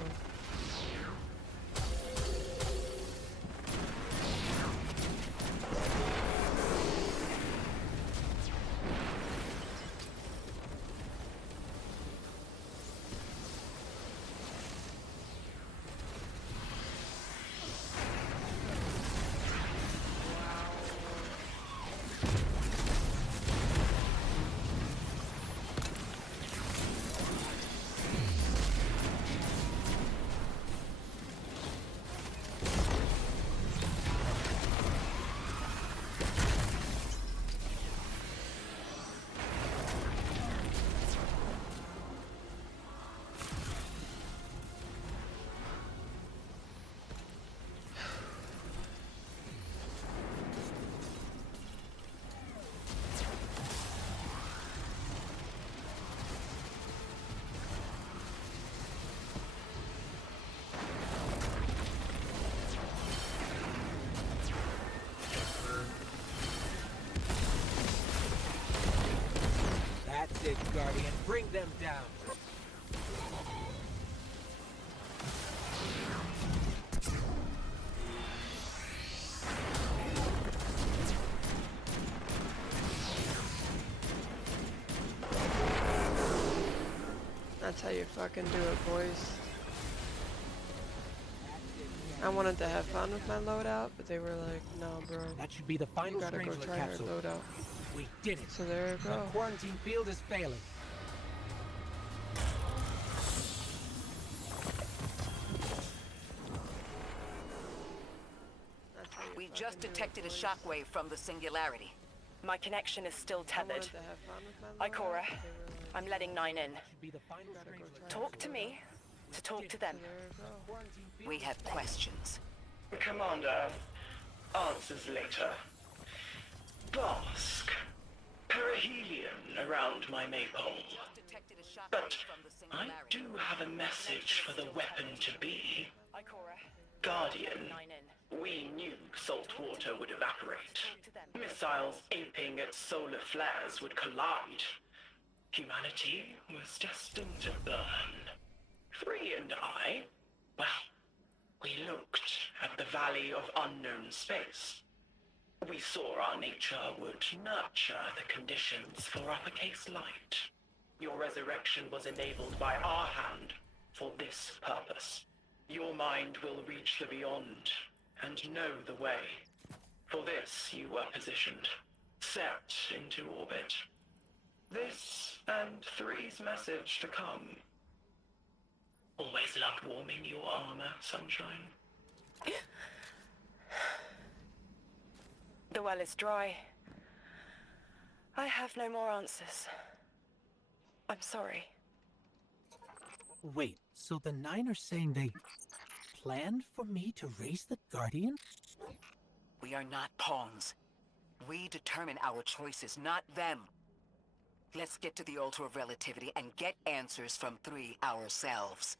Guardian. Bring them down. That's how you fucking do it, boys. I wanted to have fun with my loadout, but they were like, no, bro. That should be the final You gotta go Strangelet try your capsule. loadout. We did it. So there you The go. quarantine field is failing. We just detected a shockwave from the singularity. My connection is still tethered. Ikora, I'm letting 9 in. Talk to me to talk to them. We have questions. Commander, answers later. Bask. Perihelion around my maypole. But I do have a message for the weapon to be. Guardian, we knew salt water would evaporate. Missiles aping at solar flares would collide. Humanity was destined to burn. 3 and I, well, we looked at the Valley of Unknown Space. We saw our nature would nurture the conditions for uppercase light. Your resurrection was enabled by our hand for this purpose. Your mind will reach the beyond and know the way. For this you were positioned, set into orbit. This and 3's message to come. Always loved warming your armor, Sunshine. The well is dry. I have no more answers. I'm sorry. Wait, so the 9 are saying they planned for me to raise the Guardian? We are not pawns. We determine our choices, not them. Let's get to the Altar of Relativity and get answers from 3 ourselves.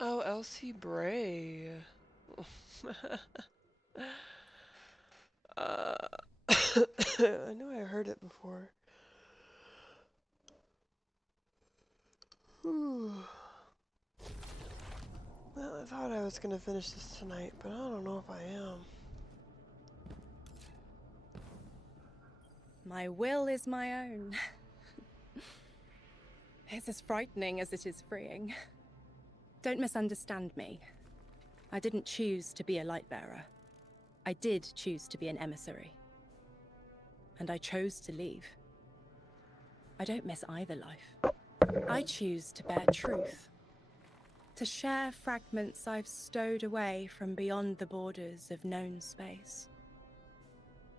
Oh, Elsie Bray. I know I heard it before. Whew. Well, I thought I was gonna finish this tonight, but I don't know if I am. My will is my own. It's as frightening as it is freeing. Don't misunderstand me. I didn't choose to be a light bearer. I did choose to be an emissary. And I chose to leave. I don't miss either life. I choose to bear truth. To share fragments I've stowed away from beyond the borders of known space.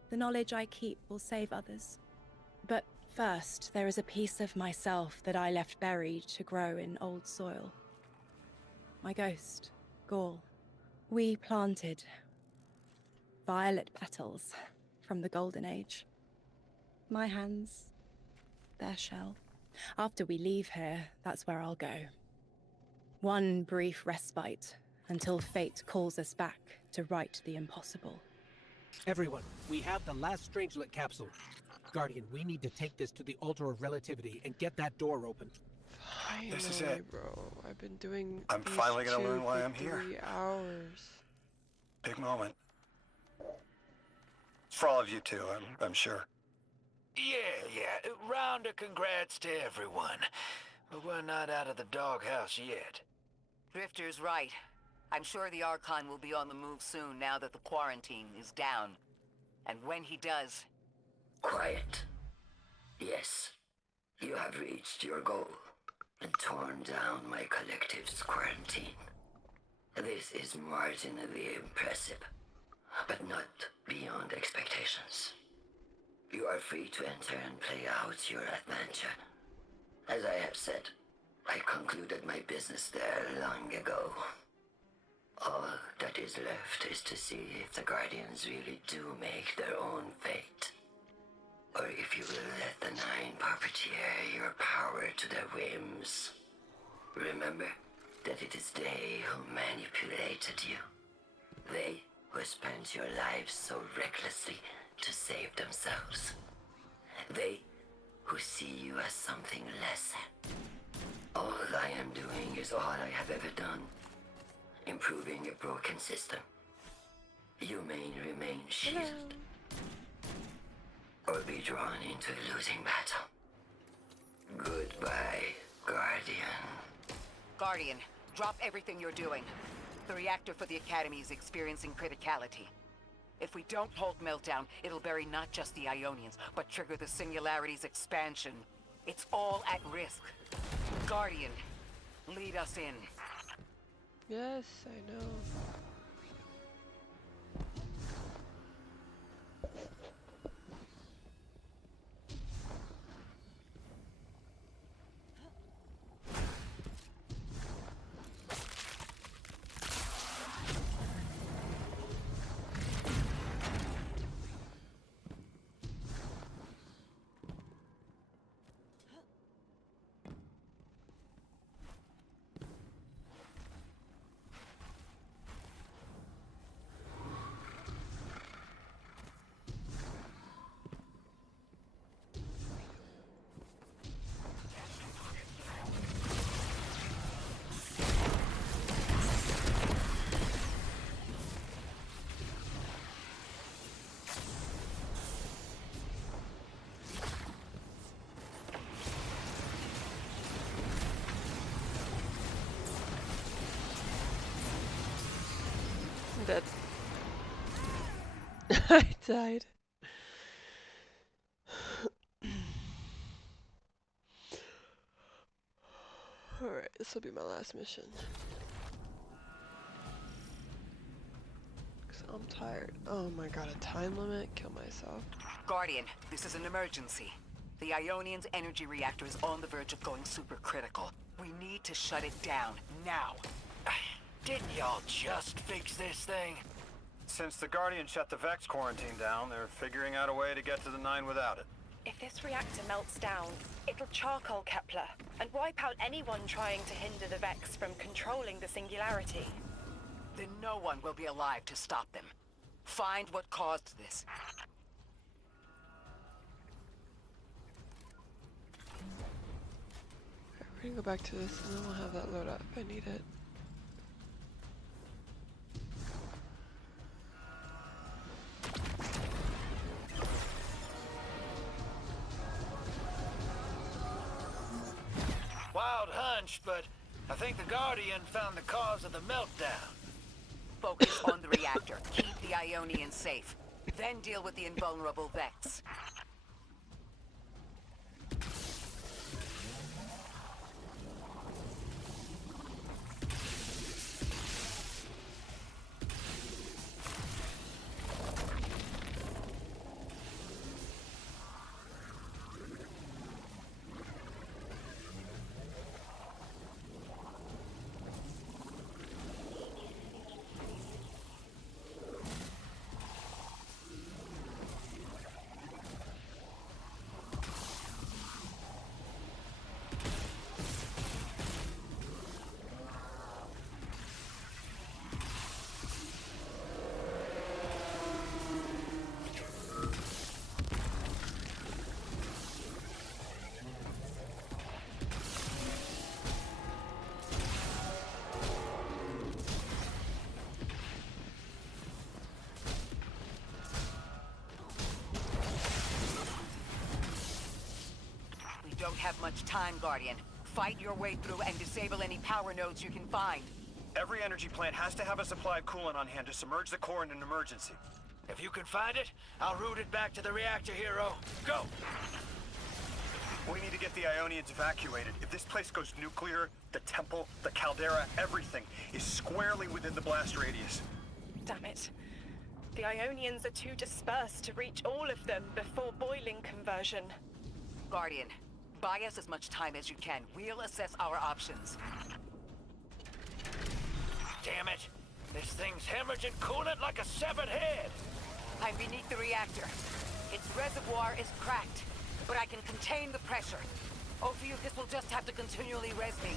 The knowledge I keep will save others. But first, there is a piece of myself that I left buried to grow in old soil. My ghost, Gaul. We planted violet petals from the Golden Age. My hands, their shell. After we leave here, that's where I'll go. One brief respite until fate calls us back to right the impossible. Everyone, we have the last Strangelet capsule. Guardian, we need to take this to the Altar of Relativity and get that door open. Finally, This is it. bro. I've been doing I'm these finally gonna 2 learn why for I'm here. 3 hours. Big moment. For all of you too, I'm sure. Yeah. Round of congrats to everyone. But we're not out of the doghouse yet. Drifter's right. I'm sure the Archon will be on the move soon now that the quarantine is down. And when he does... Quiet. Yes, you have reached your goal and torn down my collective's quarantine. This is marginally impressive, but not beyond expectations. You are free to enter and play out your adventure. As I have said, I concluded my business there long ago. All that is left is to see if the Guardians really do make their own fate. Or if you will let the 9 puppeteer your power to their whims. Remember that it is they who manipulated you. They who spent your lives so recklessly to save themselves. They who see you as something less. All I am doing is all I have ever done. Improving a broken system. You may remain shielded. Or be drawn into a losing battle. Goodbye, Guardian. Guardian, drop everything you're doing. The reactor for the Academy is experiencing criticality. If we don't hold Meltdown, it'll bury not just the Ionians, but trigger the Singularity's expansion. It's all at risk. Guardian, lead us in. Yes, I know. Dead. I died. Alright, this will be my last mission. Cause I'm tired. Oh my god, a time limit? Kill myself. Guardian, this is an emergency. The Ionian's energy reactor is on the verge of going supercritical. We need to shut it down, now. Didn't y'all just fix this thing? Since the Guardian shut the Vex quarantine down, they're figuring out a way to get to the 9 without it. If this reactor melts down, it'll charcoal Kepler and wipe out anyone trying to hinder the Vex from controlling the Singularity. Then no one will be alive to stop them. Find what caused this. We're gonna go back to this and then we'll have that load up if I need it. Wild hunch, but I think the Guardian found the cause of the meltdown. Focus on the reactor. Keep the Ionians safe. Then deal with the invulnerable Vex. Don't have much time, Guardian. Fight your way through and disable any power nodes you can find. Every energy plant has to have a supply of coolant on hand to submerge the core in an emergency. If you can find it, I'll route it back to the reactor, Hero. Go! We need to get the Ionians evacuated. If this place goes nuclear, the temple, the caldera, everything is squarely within the blast radius. Damn it. The Ionians are too dispersed to reach all of them before boiling conversion. Guardian, buy us as much time as you can. We'll assess our options. Damn it! This thing's hemorrhaging coolant like a severed head! I'm beneath the reactor. Its reservoir is cracked, but I can contain the pressure. Ophiuchus will just have to continually res me.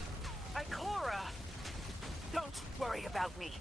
Ikora! Don't worry about me.